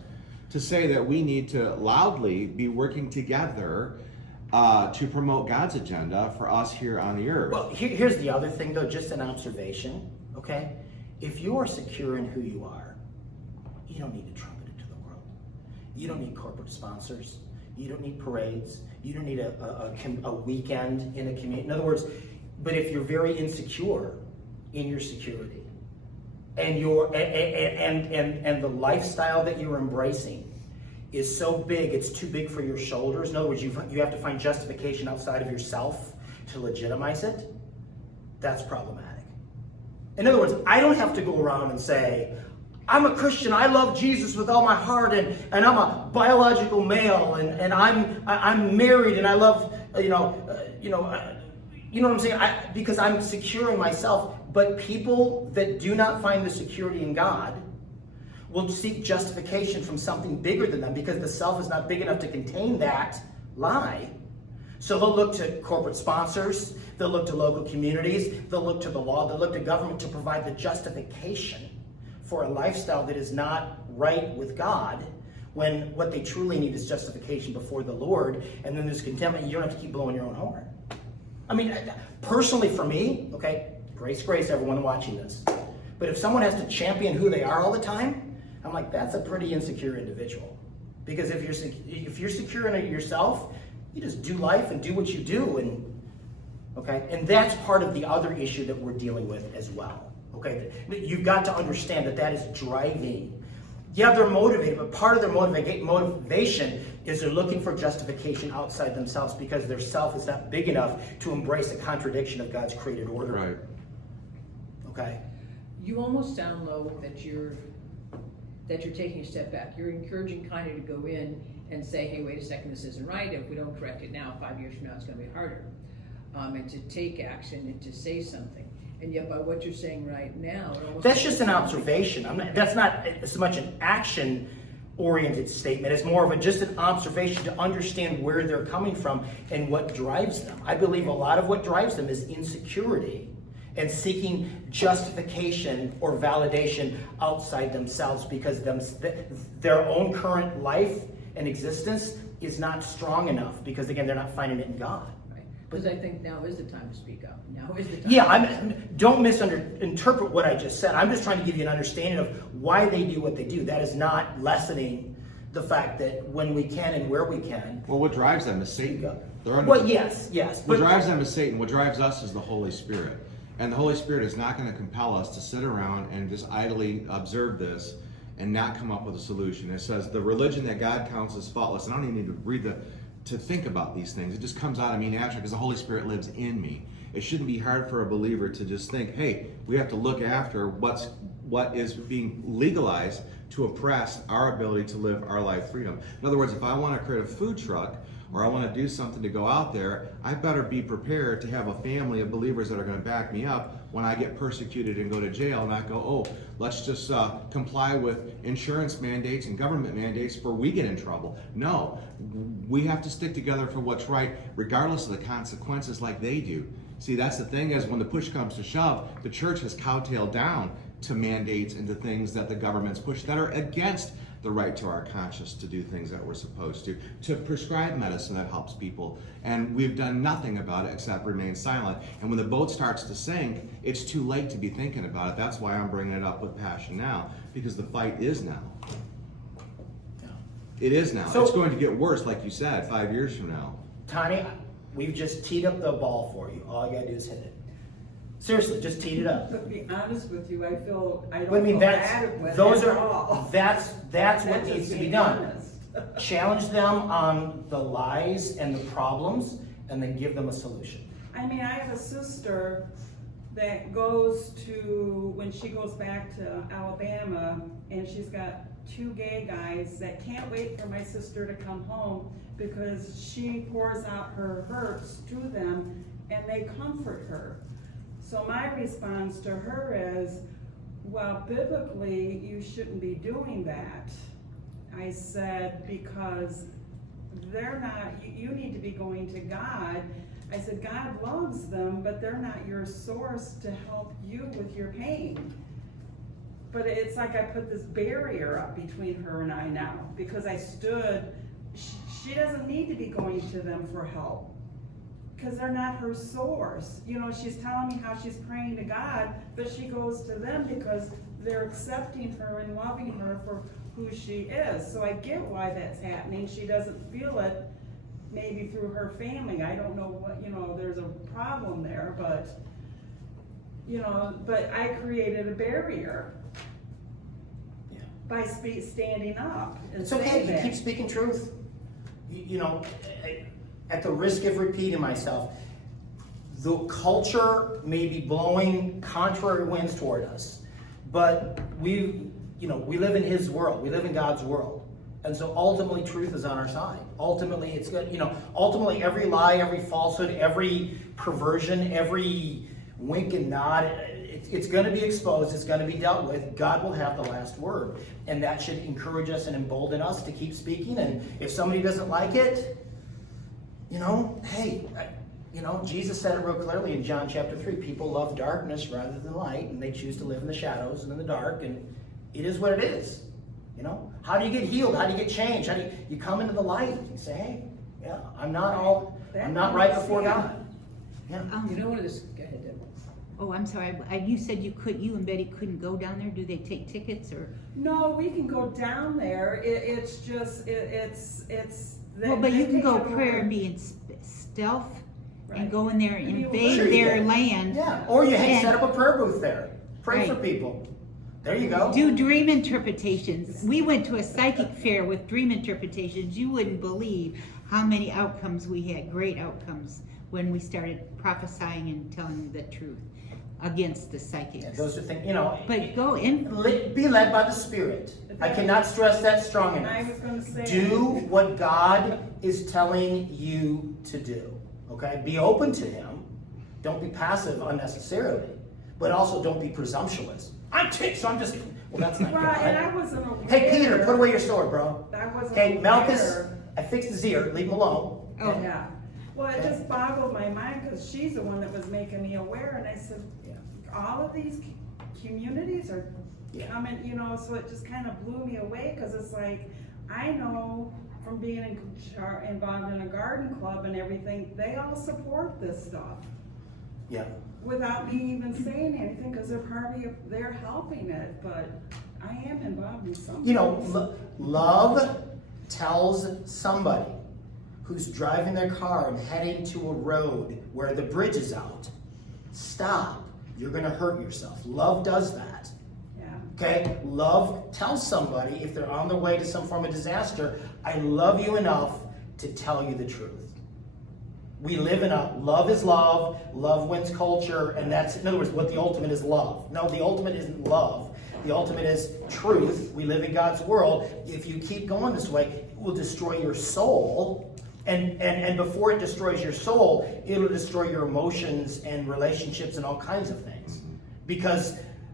to say that we need to loudly be working together to promote God's agenda for us here on the earth. Well, here's the other thing, though, just an observation, okay? If you are secure in who you are, you don't need to trumpet it to the world. You don't need corporate sponsors. You don't need parades. You don't need a weekend in a community. In other words, but if you're very insecure in your security and and the lifestyle that you're embracing is so big, it's too big for your shoulders. In other words, you have to find justification outside of yourself to legitimize it. That's problematic. In other words, I don't have to go around and say, I'm a Christian, I love Jesus with all my heart, and I'm a biological male, and I'm married, and I love, you know what I'm saying? Because I'm secure in myself. But people that do not find the security in God will seek justification from something bigger than them because the self is not big enough to contain that lie. So they'll look to corporate sponsors, they'll look to local communities, they'll look to the law, they'll look to government to provide the justification for a lifestyle that is not right with God, when what they truly need is justification before the Lord, and then there's contentment. You don't have to keep blowing your own horn. I mean, personally for me, okay, grace, everyone watching this. But if someone has to champion who they are all the time, I'm like, that's a pretty insecure individual. Because if you're secure in it yourself, you just do life and do what you do, and that's part of the other issue that we're dealing with as well. Okay, you've got to understand that is driving. Yeah, they're motivated, but part of their motivation is they're looking for justification outside themselves because their self is not big enough to embrace a contradiction of God's created order. Right. Okay. You almost sound low that you're taking a step back. You're encouraging kind of to go in and say, hey, wait a second, this isn't right. If we don't correct it now, 5 years from now, it's going to be harder. And to take action and to say something. And yet, by what you're saying right now, it almost That's just an observation. That's not as much an action-oriented statement. It's more of just an observation to understand where they're coming from and what drives them. I believe a lot of what drives them is insecurity and seeking justification or validation outside themselves because their own current life and existence is not strong enough because, again, they're not finding it in God. Because I think now is the time to speak up. Now is the time. Yeah, don't misinterpret what I just said. I'm just trying to give you an understanding of why they do what they do. That is not lessening the fact that when we can and where we can. Well, what drives them is Satan. Well, yes. What drives them is Satan. What drives us is the Holy Spirit. And the Holy Spirit is not going to compel us to sit around and just idly observe this and not come up with a solution. It says the religion that God counts as faultless. And I don't even need to read to think about these things. It just comes out of me naturally because the Holy Spirit lives in me. It shouldn't be hard for a believer to just think, hey, we have to look after what is being legalized to oppress our ability to live our life freedom. In other words, if I want to create a food truck or I want to do something to go out there, I better be prepared to have a family of believers that are going to back me up when I get persecuted and go to jail, and not go, oh, let's just comply with insurance mandates and government mandates for we get in trouble. No, we have to stick together for what's right, regardless of the consequences like they do. See, that's the thing is when the push comes to shove, the church has kowtailed down to mandates and to things that the government's push that are against the right to our conscience to do things that we're supposed to prescribe medicine that helps people. And we've done nothing about it except remain silent. And when the boat starts to sink, it's too late to be thinking about it. That's why I'm bringing it up with passion now, because the fight is now. Yeah. It is now. So- It's going to get worse, like you said, 5 years from now. Tani, we've just teed up the ball for you. All you gotta do is hit it. Seriously, just teed it up. But to be honest with you, I don't But I mean, feel that's, adequate those at are, all. that's what That's needs just to be being done. honest. Challenge them on the lies and the problems, and then give them a solution. I mean, I have a sister that goes to, when she goes back to Alabama, and she's got 2 gay guys that can't wait for my sister to come home because she pours out her hurts to them and they comfort her. So my response to her is, well, biblically, you shouldn't be doing that. I said, because they're not, you need to be going to God. I said, God loves them, but they're not your source to help you with your pain. But it's like I put this barrier up between her and I now, because I stood, she doesn't need to be going to them for help, because they're not her source. You know, she's telling me how she's praying to God, but she goes to them because they're accepting her and loving her for who she is. So I get why that's happening. She doesn't feel it maybe through her family. I don't know what, you know, there's a problem there, but, you know, but I created a barrier Yeah. by standing up and It's okay, saying you that. keep speaking truth. You know, at the risk of repeating myself, the culture may be blowing contrary winds toward us, but we live in His world. We live in God's world. And so ultimately truth is on our side. Ultimately it's good, ultimately every lie, every falsehood, every perversion, every wink and nod, it's going to be exposed, it's going to be dealt with. God will have the last word. And that should encourage us and embolden us to keep speaking. And if somebody doesn't like it, hey, Jesus said it real clearly in John chapter 3. People love darkness rather than light, and they choose to live in the shadows and in the dark, and it is what it is. How do you get healed? How do you get changed? How do you come into the light? You say, hey, yeah, I'm not right before God. Yeah. You know, one of this, go ahead, Deb. Oh, I'm sorry. You said you and Betty couldn't go down there. Do they take tickets or? No, we can go down there. It's just. Well, but you they can go take it prayer over. and be in stealth Right. and go in there and Maybe invade Sure you their can. land. Yeah. Or you And- set up a prayer booth there. Pray for Right. people. There you go. Do dream interpretations. We went to a psychic fair with dream interpretations. You wouldn't believe how many outcomes we had, great outcomes, when we started prophesying and telling the truth against the psychics. Yeah, those are things, But go in. be led by the Spirit. I cannot stress that strong And I enough. was going to say. Do what God is telling you to do. Okay? Be open to Him. Don't be passive unnecessarily. But also don't be presumptuous. I'm just, well, that's not Well, God. and I wasn't aware. Hey, Peter, put away your sword, bro. I wasn't Okay, aware. Malchus, I fixed his ear. Leave him alone. Oh. Yeah. Well, it just boggled my mind because she's the one that was making me aware, and I said, Yeah. all of these communities are Yeah. coming, so it just kind of blew me away because it's like, I know from being involved in a garden club and everything, they all support this stuff Yeah. without me even saying anything because they're helping it, but I am involved in something. Love tells somebody who's driving their car and heading to a road where the bridge is out, stop, you're going to hurt yourself. Love does that. Yeah. Okay? Love tells somebody if they're on their way to some form of disaster, I love you enough to tell you the truth. We live in a love is love wins culture, and that's, in other words, what the ultimate is love. No, the ultimate isn't love. The ultimate is truth. We live in God's world. If you keep going this way, it will destroy your soul. And before it destroys your soul, it'll destroy your emotions and relationships and all kinds of things. Because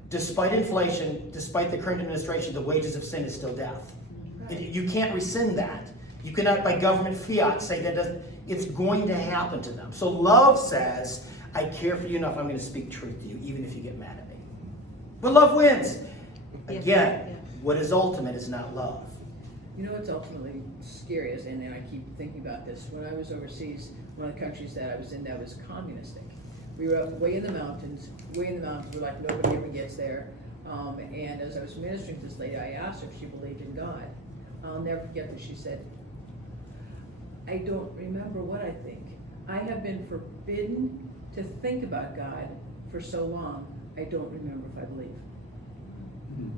despite inflation, despite the current administration, the wages of sin is still death. You can't rescind that. You cannot, by government fiat, say that doesn't. It's going to happen to them. So love says, I care for you enough, I'm going to speak truth to you, even if you get mad at me. But love wins. Again, Yeah. what is ultimate is not love. You know what's ultimately scariest, and I keep thinking about this, when I was overseas, one of the countries that I was in that was communistic. We were up way in the mountains, we're like nobody ever gets there. And as I was ministering to this lady, I asked her if she believed in God. never forget that she said, I don't remember what I think. I have been forbidden to think about God for so long, I don't remember if I believe.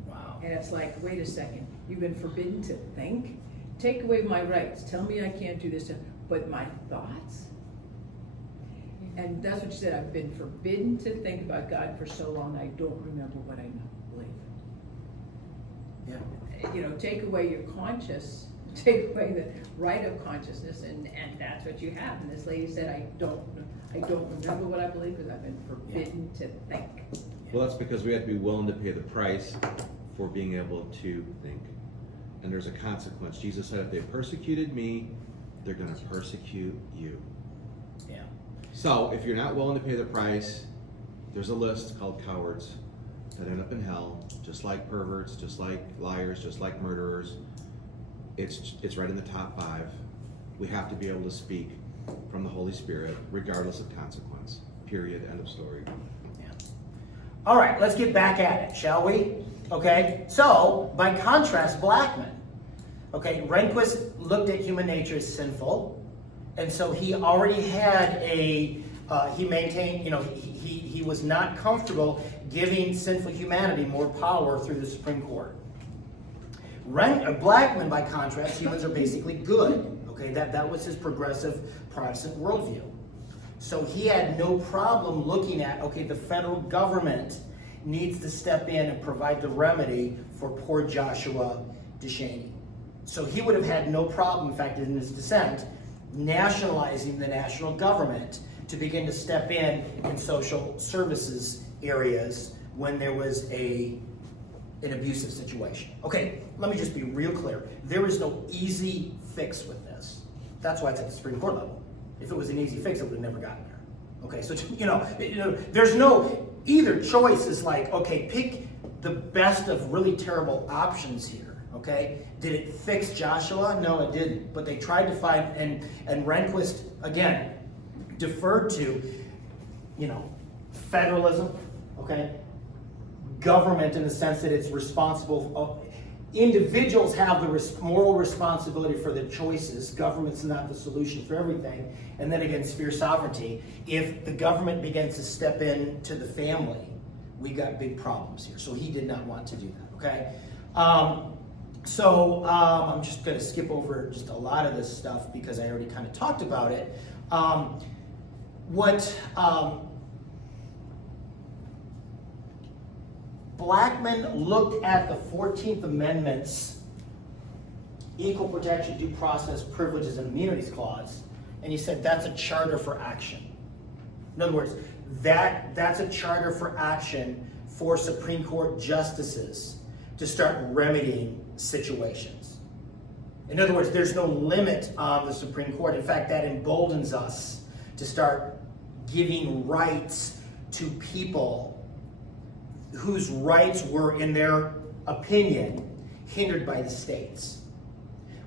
Wow. And it's like, wait a second, you've been forbidden to think? Take away my rights, tell me I can't do this, but my thoughts? And that's what she said, I've been forbidden to think about God for so long, I don't remember what I believe. Yeah. You know, take away your conscious, take away the right of consciousness, and that's what you have. And this lady said, I don't remember what I believe because I've been forbidden to think. Well, that's because we have to be willing to pay the price for being able to think. And there's a consequence. Jesus said, if they persecuted me, they're going to persecute you. Yeah. So if you're not willing to pay the price, there's a list called cowards that end up in hell, just like perverts, just like liars, just like murderers. It's right in the top 5. We have to be able to speak from the Holy Spirit, regardless of consequence. Period. End of story. Yeah. All right, let's get back at it, shall we? Okay, so by contrast, Blackmun. Okay, Rehnquist looked at human nature as sinful, and so he already had he maintained, he was not comfortable giving sinful humanity more power through the Supreme Court. Blackmun, by contrast, humans are basically good. Okay, that was his progressive Protestant worldview. So he had no problem looking at, okay, the federal government needs to step in and provide the remedy for poor Joshua Deshaney. So he would have had no problem, in fact, in his dissent, nationalizing the national government to begin to step in social services areas when there was an abusive situation. Okay, let me just be real clear. There is no easy fix with this. That's why it's at the Supreme Court level. If it was an easy fix, it would have never gotten there. Okay, so there's no, either choice is like, okay, pick the best of really terrible options here. Okay, did it fix Joshua? No, it didn't. But they tried to find, and Rehnquist again deferred to, federalism. Okay, government in the sense that it's responsible. Individuals have the moral responsibility for their choices. Government's not the solution for everything. And then again, sphere sovereignty. If the government begins to step in to the family, we got big problems here. So he did not want to do that, okay? I'm just going to skip over just a lot of this stuff because I already kind of talked about it. Blackmun looked at the 14th Amendment's equal protection, due process, privileges, and immunities clause, and he said that's a charter for action. In other words, that's a charter for action for Supreme Court justices to start remedying situations. In other words, there's no limit on the Supreme Court. In fact, that emboldens us to start giving rights to people whose rights were, in their opinion, hindered by the states.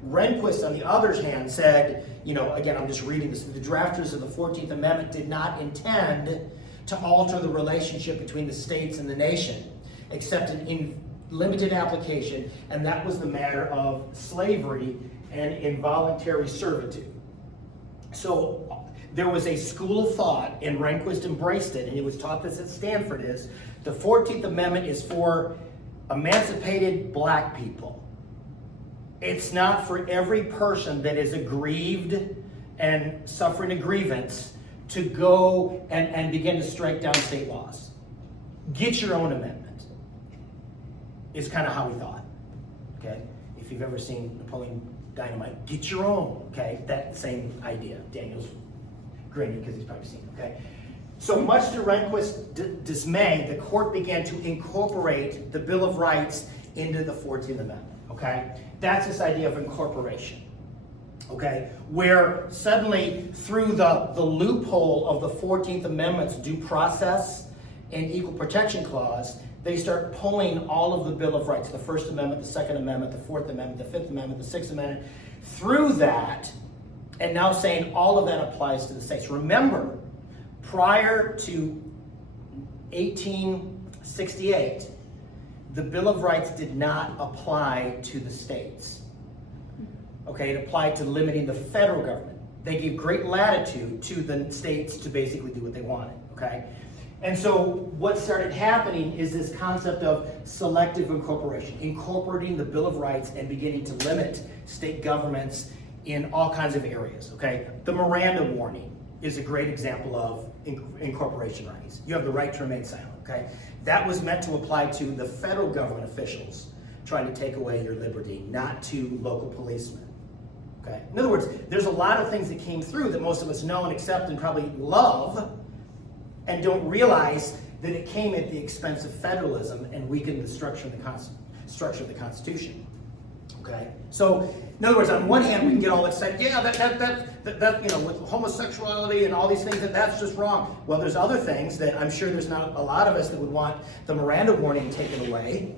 Rehnquist, on the other hand, said, again, I'm just reading this, the drafters of the 14th Amendment did not intend to alter the relationship between the states and the nation, except in limited application, and that was the matter of slavery and involuntary servitude. So there was a school of thought, and Rehnquist embraced it, and he was taught this at Stanford, is the 14th Amendment is for emancipated black people. It's not for every person that is aggrieved and suffering a grievance to go and begin to strike down state laws. Get your own amendment, is kind of how he thought. Okay? If you've ever seen Napoleon Dynamite, get your own. Okay? That same idea. Daniel's grinning because he's probably seen it. Okay? So much to Rehnquist's dismay, the court began to incorporate the Bill of Rights into the 14th Amendment. Okay? That's this idea of incorporation. Okay? Where suddenly, through the loophole of the 14th Amendment's due process and equal protection clause, they start pulling all of the Bill of Rights, the First Amendment, the Second Amendment, the Fourth Amendment, the Fifth Amendment, the Sixth Amendment, through that, and now saying all of that applies to the states. Remember, prior to 1868, the Bill of Rights did not apply to the states. Okay, it applied to limiting the federal government. They gave great latitude to the states to basically do what they wanted, okay? And so what started happening is this concept of selective incorporation, incorporating the Bill of Rights and beginning to limit state governments in all kinds of areas, okay? The Miranda warning is a great example of incorporation rights. You have the right to remain silent, okay? That was meant to apply to the federal government officials trying to take away your liberty, not to local policemen, okay? In other words, there's a lot of things that came through that most of us know and accept and probably love, and don't realize that it came at the expense of federalism and weakened the structure of the Constitution. Okay? So, in other words, on one hand, we can get all excited, yeah, that you know, with homosexuality and all these things, that's just wrong. Well, there's other things that I'm sure there's not a lot of us that would want the Miranda warning taken away.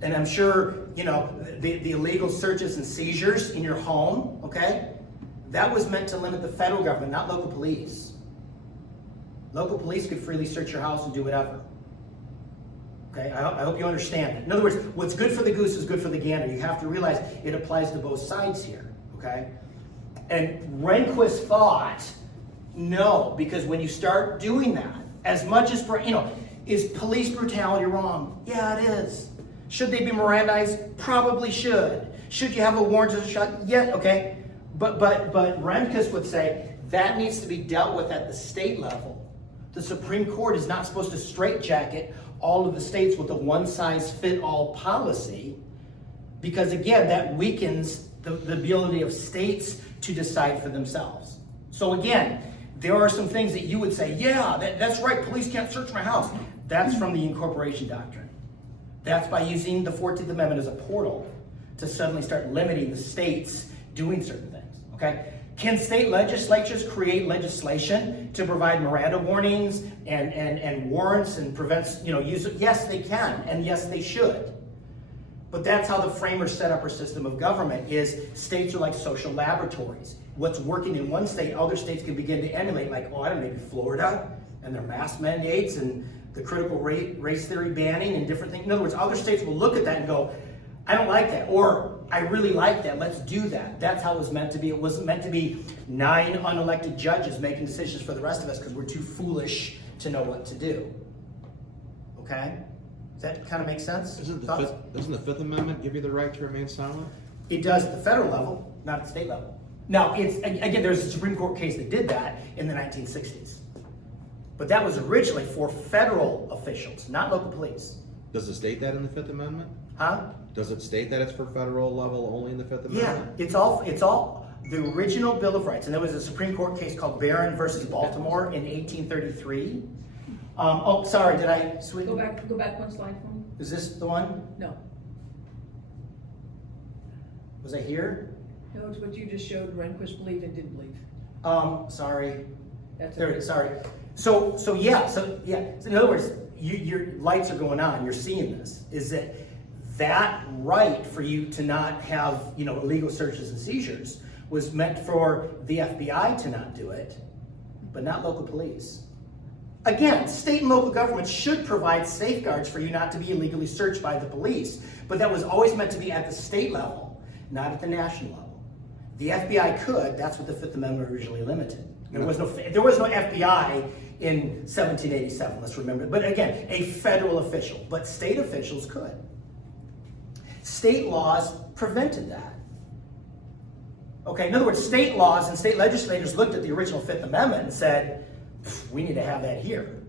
And I'm sure, you know, the illegal searches and seizures in your home, okay? That was meant to limit the federal government, not local police. Local police could freely search your house and do whatever. Okay, I hope you understand that. In other words, what's good for the goose is good for the gander. You have to realize it applies to both sides here, okay? And Rehnquist thought, no, because when you start doing that, as much as, you know, is police brutality wrong? Yeah, it is. Should they be Mirandized? Probably should. Should you have a warrant to shot? Yeah, okay. But Rehnquist would say that needs to be dealt with at the state level. The Supreme Court is not supposed to straitjacket all of the states with a one-size-fit-all policy, because again, that weakens the ability of states to decide for themselves. So again, there are some things that you would say, yeah, that's right, police can't search my house. That's from the incorporation doctrine. That's by using the 14th Amendment as a portal to suddenly start limiting the states doing certain things, okay? Can state legislatures create legislation to provide Miranda warnings and warrants and prevents, you know, use of? Yes, they can, and yes, they should. But that's how the framers set up our system of government, is states are like social laboratories. What's working in one state, other states can begin to emulate, like, oh, I don't know, maybe Florida and their mask mandates and the critical race theory banning and different things. In other words, other states will look at that and go, I don't like that, or I really like that, let's do that. That's how it was meant to be. It wasn't meant to be 9 unelected judges making decisions for the rest of us because we're too foolish to know what to do. Okay? Does that kind of make sense? Doesn't the Fifth Amendment give you the right to remain silent? It does at the federal level, not at the state level. Now, it's again, there's a Supreme Court case that did that in the 1960s. But that was originally for federal officials, not local police. Does it state that in the Fifth Amendment? Huh? Does it state that it's for federal level only in the Fifth Amendment? Yeah, it's all the original Bill of Rights. And there was a Supreme Court case called Barron versus Baltimore in 1833. Oh, sorry, did I switch? Go back one slide for me. Is this the one? No. Was I here? No, it's what you just showed Rehnquist believed and didn't believe. Sorry. That's There, okay. sorry. So yeah. So in other words, your lights are going on. You're seeing this. Is that right for you to not have, you know, illegal searches and seizures was meant for the FBI to not do it, but not local police. Again, state and local governments should provide safeguards for you not to be illegally searched by the police, but that was always meant to be at the state level, not at the national level. The FBI could. That's what the Fifth Amendment originally limited. There was no FBI in 1787, let's remember. But again, a federal official, but state officials could. State laws prevented that. Okay, in other words, state laws and state legislators looked at the original Fifth Amendment and said, we need to have that here.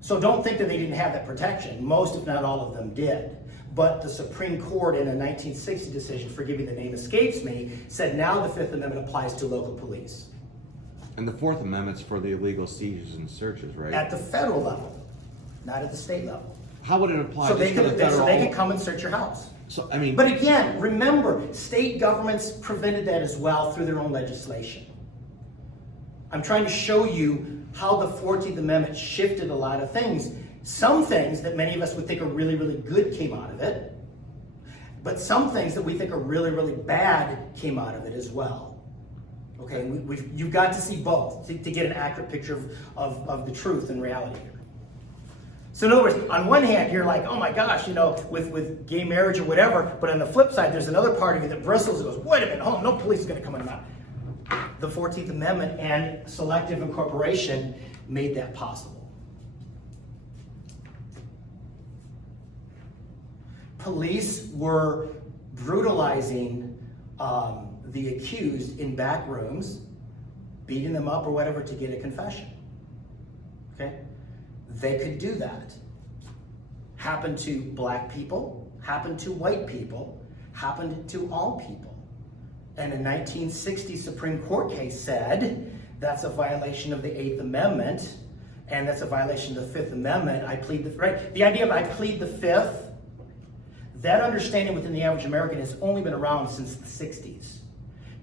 So don't think that they didn't have that protection. Most, if not all of them, did. But the Supreme Court in a 1960 decision, forgive me, the name escapes me, said now the Fifth Amendment applies to local police. And the Fourth Amendment's for the illegal seizures and searches, right? At the federal level, not at the state level. How would it apply So they just for the federal? could come and search your house. So, I mean, But again, remember, state governments prevented that as well through their own legislation. I'm trying to show you how the 14th Amendment shifted a lot of things. Some things that many of us would think are really, really good came out of it. But some things that we think are really, really bad came out of it as well. Okay, you've got to see both to get an accurate picture of the truth and reality here. So in other words, on one hand, you're like, oh my gosh, with gay marriage or whatever, but on the flip side, there's another part of you that bristles and goes, wait a minute, hold on, no police is going to come in and out. The 14th Amendment and selective incorporation made that possible. Police were brutalizing the accused in back rooms, beating them up or whatever to get a confession. Okay? They could do that. Happened to black people, happened to white people, happened to all people. And a 1960 Supreme Court case said that's a violation of the 8th Amendment, and that's a violation of the 5th Amendment. I plead the, right? The idea of I plead the 5th, that understanding within the average American has only been around since the 60s.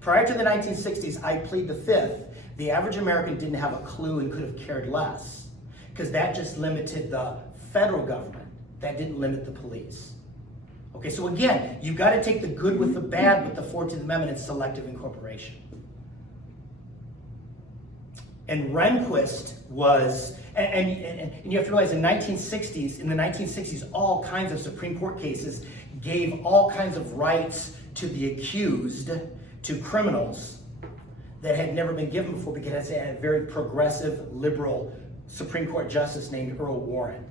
Prior to the 1960s, I plead the 5th, the average American didn't have a clue and could have cared less, because that just limited the federal government. That didn't limit the police. Okay, so again, you've got to take the good with the bad with the 14th Amendment and selective incorporation. And Rehnquist was, and you have to realize in the 1960s, all kinds of Supreme Court cases gave all kinds of rights to the accused, to criminals that had never been given before, because it had a very progressive, liberal Supreme Court justice named Earl Warren.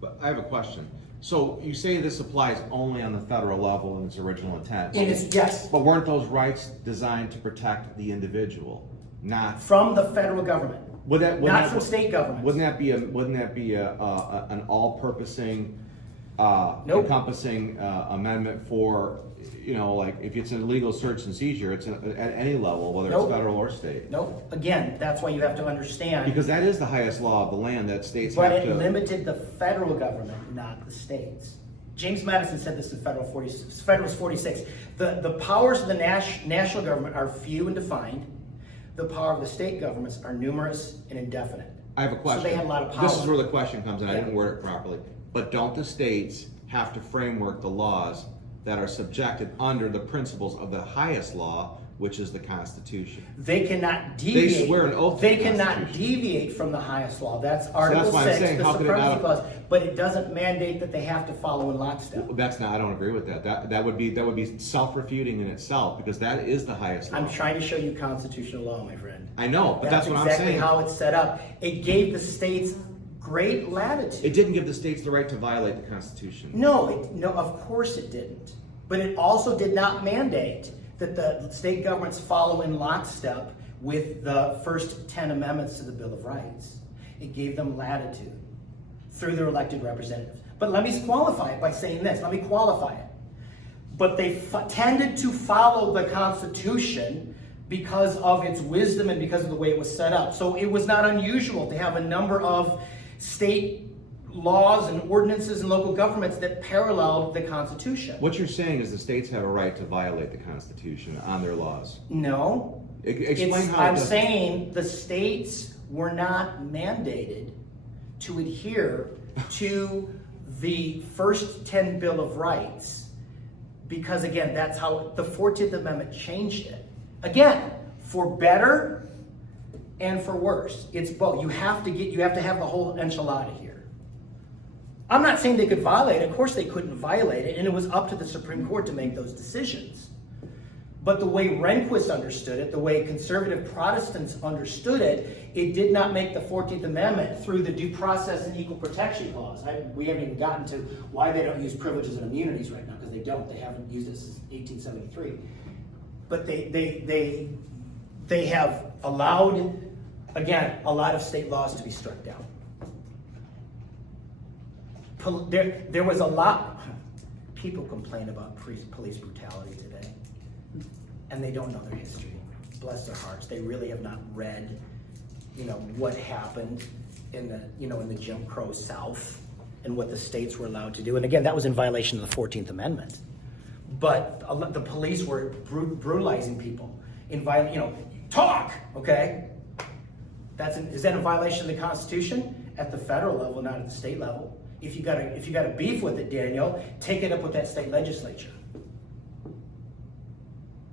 But I have a question. So you say this applies only on the federal level in its original intent. It is, yes. But weren't those rights designed to protect the individual, not From the federal government, not from state governments. Wouldn't that be an all-purposing, Nope. encompassing amendment for, like if it's an illegal search and seizure, it's at any level, whether Nope. it's federal or state? Nope. Again, that's why you have to understand. Because that is the highest law of the land that states But have it to. limited the federal government, not the states. James Madison said this in Federalist 46. The powers of the national government are few and defined. The power of the state governments are numerous and indefinite. I have a question. So they had a lot of power. This is where the question comes in. I Yeah. didn't word it properly. But don't the states have to framework the laws that are subjected under the principles of the highest law, which is the Constitution? They cannot deviate. They swear an oath to They the cannot Constitution. deviate from the highest law. That's Article why I'm 6, saying, the how could it Supremacy not- Clause. But it doesn't mandate that they have to follow in lockstep. That's not. I don't agree with that. That would be self-refuting in itself, because that is the highest law. I'm trying to show you constitutional law, my friend. I know, but that's what I'm exactly saying. how it's set up. It gave the states great latitude. It didn't give the states the right to violate the Constitution. No, of course it didn't. But it also did not mandate that the state governments follow in lockstep with the first 10 amendments to the Bill of Rights. It gave them latitude through their elected representatives. But let me qualify it by saying this. Let me qualify it. But they tended to follow the Constitution because of its wisdom and because of the way it was set up. So it was not unusual to have a number of state laws and ordinances and local governments that paralleled the Constitution. What you're saying is the states have a right to violate the Constitution on their laws. No. Explain how. I'm saying the states were not mandated to adhere to the first 10 Bill of Rights, because again, that's how the 14th Amendment changed it. Again, for better and for worse. It's both. You have to have the whole enchilada here. I'm not saying they could violate it. Of course they couldn't violate it, and it was up to the Supreme Court to make those decisions. But the way Rehnquist understood it, the way conservative Protestants understood it, it did not make the 14th Amendment through the Due Process and Equal Protection Clause. We haven't even gotten to why they don't use privileges and immunities right now, because they don't. They haven't used it since 1873. But they have allowed, again, a lot of state laws to be struck down. There was a lot. People complain about police brutality today, and they don't know their history. Bless their hearts. They really have not read, what happened in the Jim Crow South and what the states were allowed to do. And again, that was in violation of the 14th Amendment. But the police were brutalizing people talk, okay? Is that a violation of the Constitution? At the federal level, not at the state level. If you got a beef with it, Daniel, take it up with that state legislature.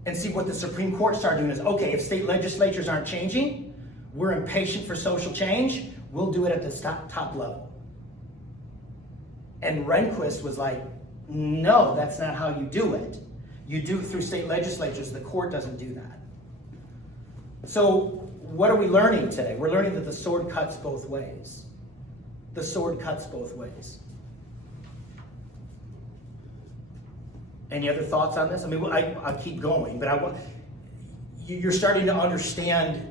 And see what the Supreme Court started doing is, okay, if state legislatures aren't changing, we're impatient for social change, we'll do it at the top level. And Rehnquist was like, no, that's not how you do it. You do it through state legislatures. The court doesn't do that. So what are we learning today? We're learning that the sword cuts both ways. The sword cuts both ways. Any other thoughts on this? I mean, I'll keep going, but you're starting to understand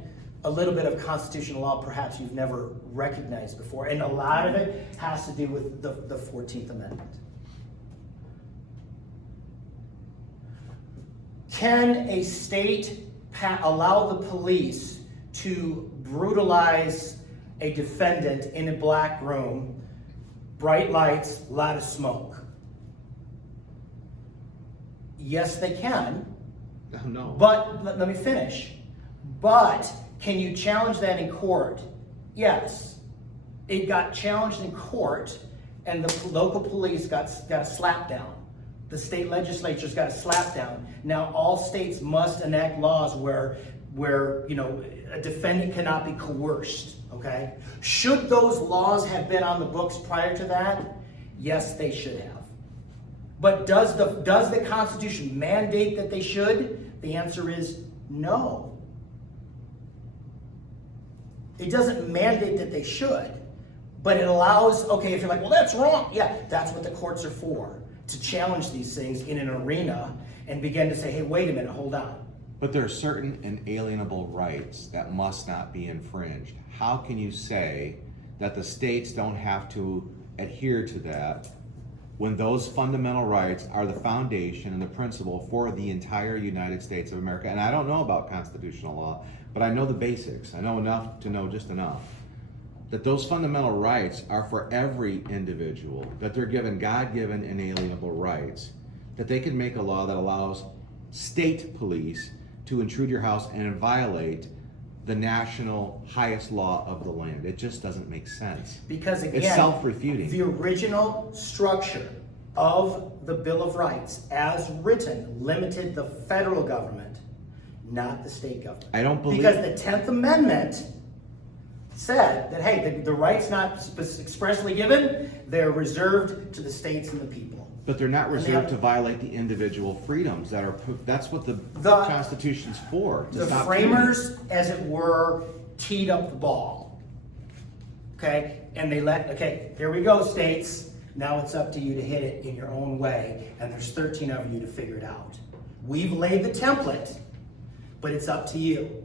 a little bit of constitutional law perhaps you've never recognized before. And a lot of it has to do with the 14th Amendment. Can a state allow the police to brutalize a defendant in a black room, bright lights, a lot of smoke? Yes, they can. No. But let me finish. But can you challenge that in court? Yes. It got challenged in court, and the local police got a slap down. The state legislatures got a slap down. Now all states must enact laws where a defendant cannot be coerced. Okay? Should those laws have been on the books prior to that? Yes, they should have. But does the Constitution mandate that they should? The answer is no. It doesn't mandate that they should, but it allows, okay, if you're like, well, that's wrong. Yeah, that's what the courts are for, to challenge these things in an arena and begin to say, hey, wait a minute, hold on. But there are certain inalienable rights that must not be infringed. How can you say that the states don't have to adhere to that when those fundamental rights are the foundation and the principle for the entire United States of America? And I don't know about constitutional law, but I know the basics. I know enough to know just enough. That those fundamental rights are for every individual, that they're given God-given inalienable rights, that they can make a law that allows state police to intrude your house and violate the national highest law of the land. It just doesn't make sense. Because again, it's self-refuting. The original structure of the Bill of Rights, as written, limited the federal government, not the state government. I don't believe... Because the 10th Amendment said that, hey, the rights not expressly given, they're reserved to the states and the people. But they're not reserved to violate the individual freedoms that are... That's what the Constitution's for. The framers, as it were, teed up the ball. Okay? And they okay, here we go, states. Now it's up to you to hit it in your own way. And there's 13 of you to figure it out. We've laid the template, but it's up to you.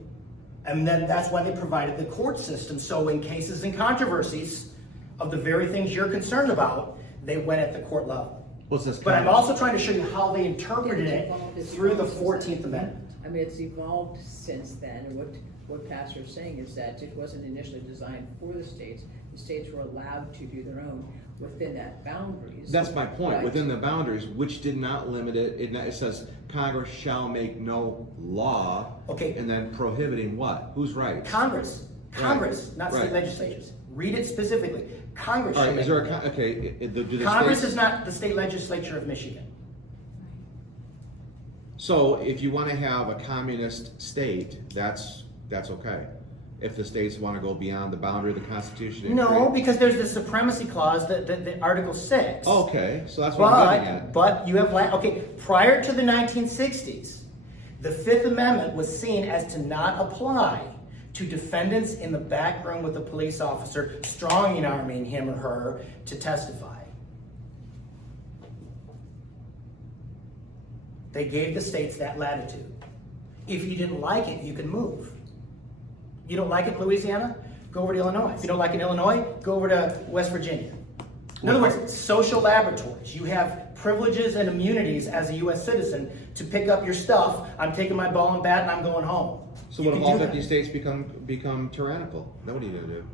And then that's why they provided the court system. So in cases and controversies of the very things you're concerned about, they went at the court level. But I'm also trying to show you how they interpreted it through the 14th Amendment. I mean, it's evolved since then, and what Pastor is saying is that it wasn't initially designed for the states. The states were allowed to do their own within that boundaries. That's my point. Right. Within the boundaries, which did not limit it. It says Congress shall make no law. Okay. And then prohibiting what? Whose rights? Congress, not state legislatures. Read it specifically. Congress. All right. Is there do Congress states... is not the state legislature of Michigan. So if you want to have a communist state, that's okay. If the states want to go beyond the boundary of the Constitution. No, because there's the supremacy clause, the Article 6. Okay, so that's what I'm getting at. But you have, prior to the 1960s, the Fifth Amendment was seen as to not apply to defendants in the back room with a police officer strong-arming him or her to testify. They gave the states that latitude. If you didn't like it, you could move. You don't like it in Louisiana? Go over to Illinois. If you don't like it in Illinois, go over to West Virginia. In other words, social laboratories. You have privileges and immunities as a U.S. citizen to pick up your stuff. I'm taking my ball and bat and I'm going home. So what if all 50 states become tyrannical? Then what are you going to do?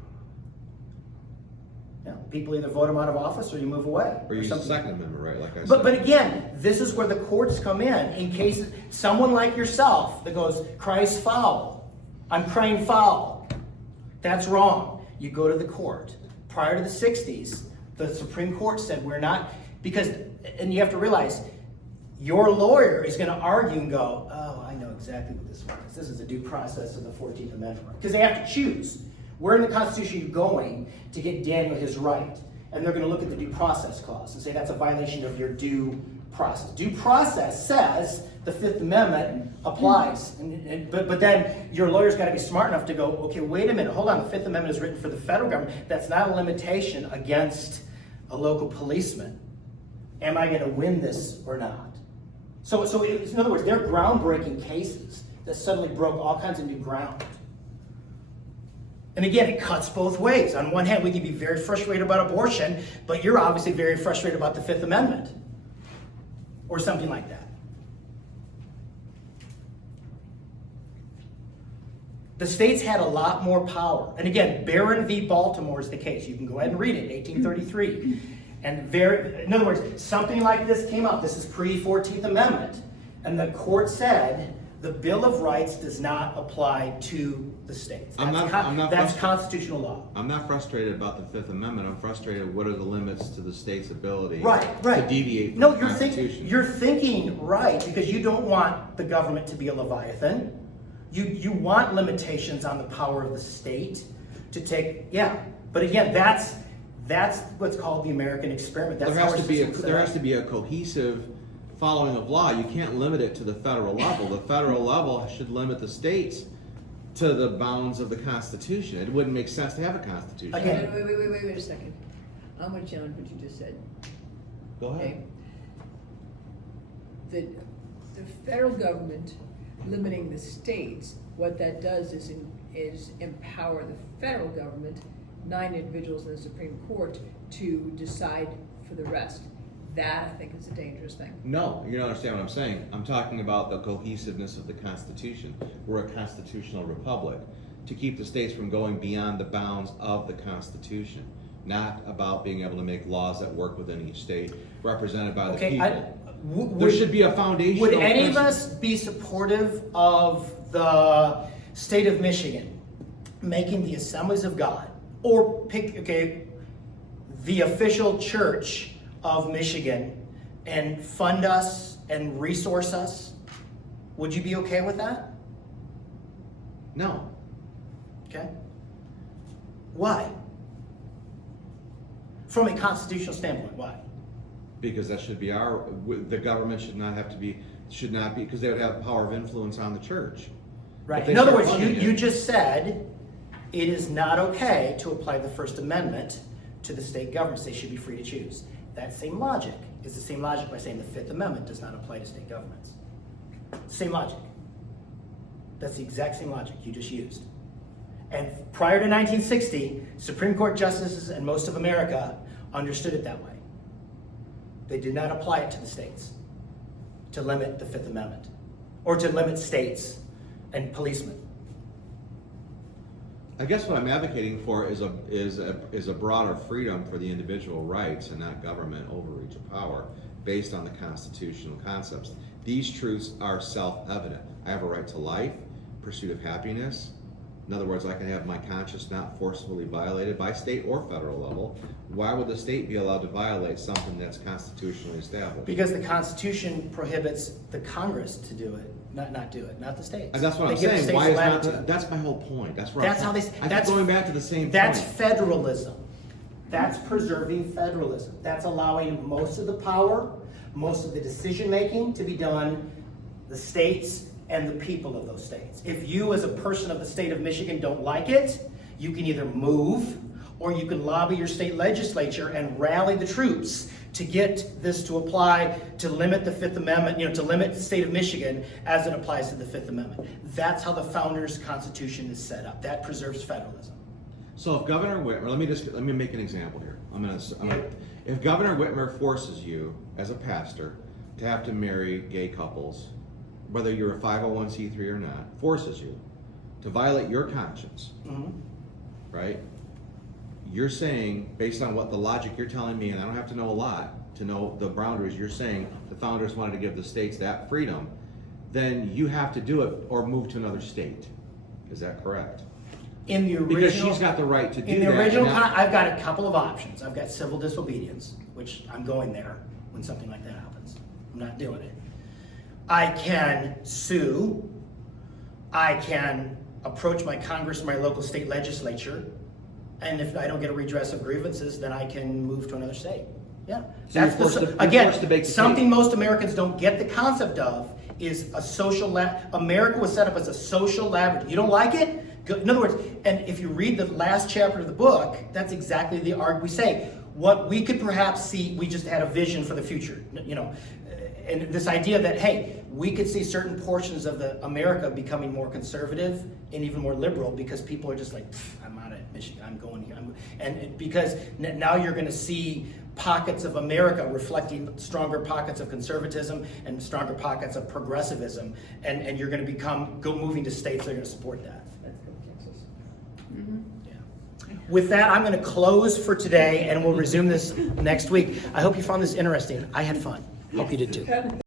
Yeah, people either vote them out of office or you move away. Or use the Second Amendment, right? Like I said. But again, this is where the courts come in case someone like yourself that goes, cries foul. I'm crying foul. That's wrong. You go to the court. Prior to the 60s, the Supreme Court said we're not, and you have to realize, your lawyer is going to argue and go, oh, I know exactly what this was. This is a due process of the 14th Amendment. Because they have to choose. Where in the Constitution are you going to get Daniel his right? and they're going to look at the due process clause and say that's a violation of your due process. Due process says the Fifth Amendment applies, but then your lawyer's got to be smart enough to go, okay, wait a minute, hold on, the Fifth Amendment is written for the federal government. That's not a limitation against a local policeman. Am I going to win this or not? So in other words, they're groundbreaking cases that suddenly broke all kinds of new ground. And again, it cuts both ways. On one hand, we can be very frustrated about abortion, but you're obviously very frustrated about the Fifth Amendment. Or something like that. The states had a lot more power. And again, Barron v. Baltimore is the case. You can go ahead and read it, 1833. And in other words, something like this came up. This is pre-14th Amendment. And the court said the Bill of Rights does not apply to the states. That's constitutional law. I'm not frustrated about the Fifth Amendment. I'm frustrated what are the limits to the state's ability right. to deviate from the Constitution. You're thinking right, because you don't want the government to be a Leviathan. You want limitations on the power of the state to take, But again, that's what's called the American experiment. That's there has to be a cohesive following of law. You can't limit it to the federal level. The federal level should limit the states to the bounds of the Constitution. It wouldn't make sense to have a Constitution. Again. Wait a second. I'm going to challenge what you just said. Go ahead. Okay. The federal government limiting the states, what that does is empower the federal government, 9 individuals in the Supreme Court, to decide for the rest. That, I think, is a dangerous thing. No, you don't understand what I'm saying. I'm talking about the cohesiveness of the Constitution. We're a constitutional republic to keep the states from going beyond the bounds of the Constitution, not about being able to make laws that work within each state, represented by the people. There should be a foundation. Would any of us be supportive of the state of Michigan making the Assemblies of God, or the official church of Michigan, and fund us and resource us? Would you be okay with that? No. Okay. Why? From a constitutional standpoint, why? Because that should be the government should not be, because they would have power of influence on the church. Right. In other words, you just said it is not okay to apply the First Amendment to the state governments. They should be free to choose. That same logic is the same logic by saying the Fifth Amendment does not apply to state governments. Same logic. That's the exact same logic you just used. And prior to 1960, Supreme Court justices and most of America understood it that way. They did not apply it to the states to limit the Fifth Amendment or to limit states and policemen. I guess what I'm advocating for is a broader freedom for the individual rights and not government overreach of power based on the constitutional concepts. These truths are self-evident. I have a right to life, pursuit of happiness. In other words, I can have my conscience not forcibly violated by state or federal level. Why would the state be allowed to violate something that's constitutionally established? Because the Constitution prohibits the Congress to do it, not do it, not the states. And that's what I'm saying. Why is not? That's my whole point. That's how they. That's going back to the same. That's federalism. That's preserving federalism. That's allowing most of the power, most of the decision making to be done the states and the people of those states. If you, as a person of the state of Michigan, don't like it, you can either move or you can lobby your state legislature and rally the troops to get this to apply, to limit the Fifth Amendment, to limit the state of Michigan as it applies to the Fifth Amendment. That's how the Founders' Constitution is set up. That preserves federalism. So if Governor Whitmer, let me make an example here. If Governor Whitmer forces you as a pastor to have to marry gay couples, whether you're a 501c3 or not, forces you to violate your conscience, right? You're saying, based on what the logic you're telling me, and I don't have to know a lot to know the boundaries, you're saying the founders wanted to give the states that freedom, then you have to do it or move to another state. Is that correct? In the original, because she's got the right to do that. In the original, I've got a couple of options. I've got civil disobedience, which I'm going there when something like that happens. I'm not doing it. I can sue. I can approach my Congress, my local state legislature, And if I don't get a redress of grievances, then I can move to another state. Yeah. So you're forced to bake the Something cake. most Americans don't get the concept of is a social America was set up as a social laboratory. You don't like it? Good. In other words, and if you read the last chapter of the book, that's exactly the argument we say. What we could perhaps see, we just had a vision for the future, you know, and this idea that, hey, we could see certain portions of the America becoming more conservative and even more liberal because people are just like, I'm out of Michigan, I'm going here. And because now you're going to see pockets of America reflecting stronger pockets of conservatism and stronger pockets of progressivism, and you're going to moving to states that are going to support that. Let's go Texas. Yeah. With that, I'm going to close for today, and we'll resume this next week. I hope you found this interesting. I had fun. Hope you did too.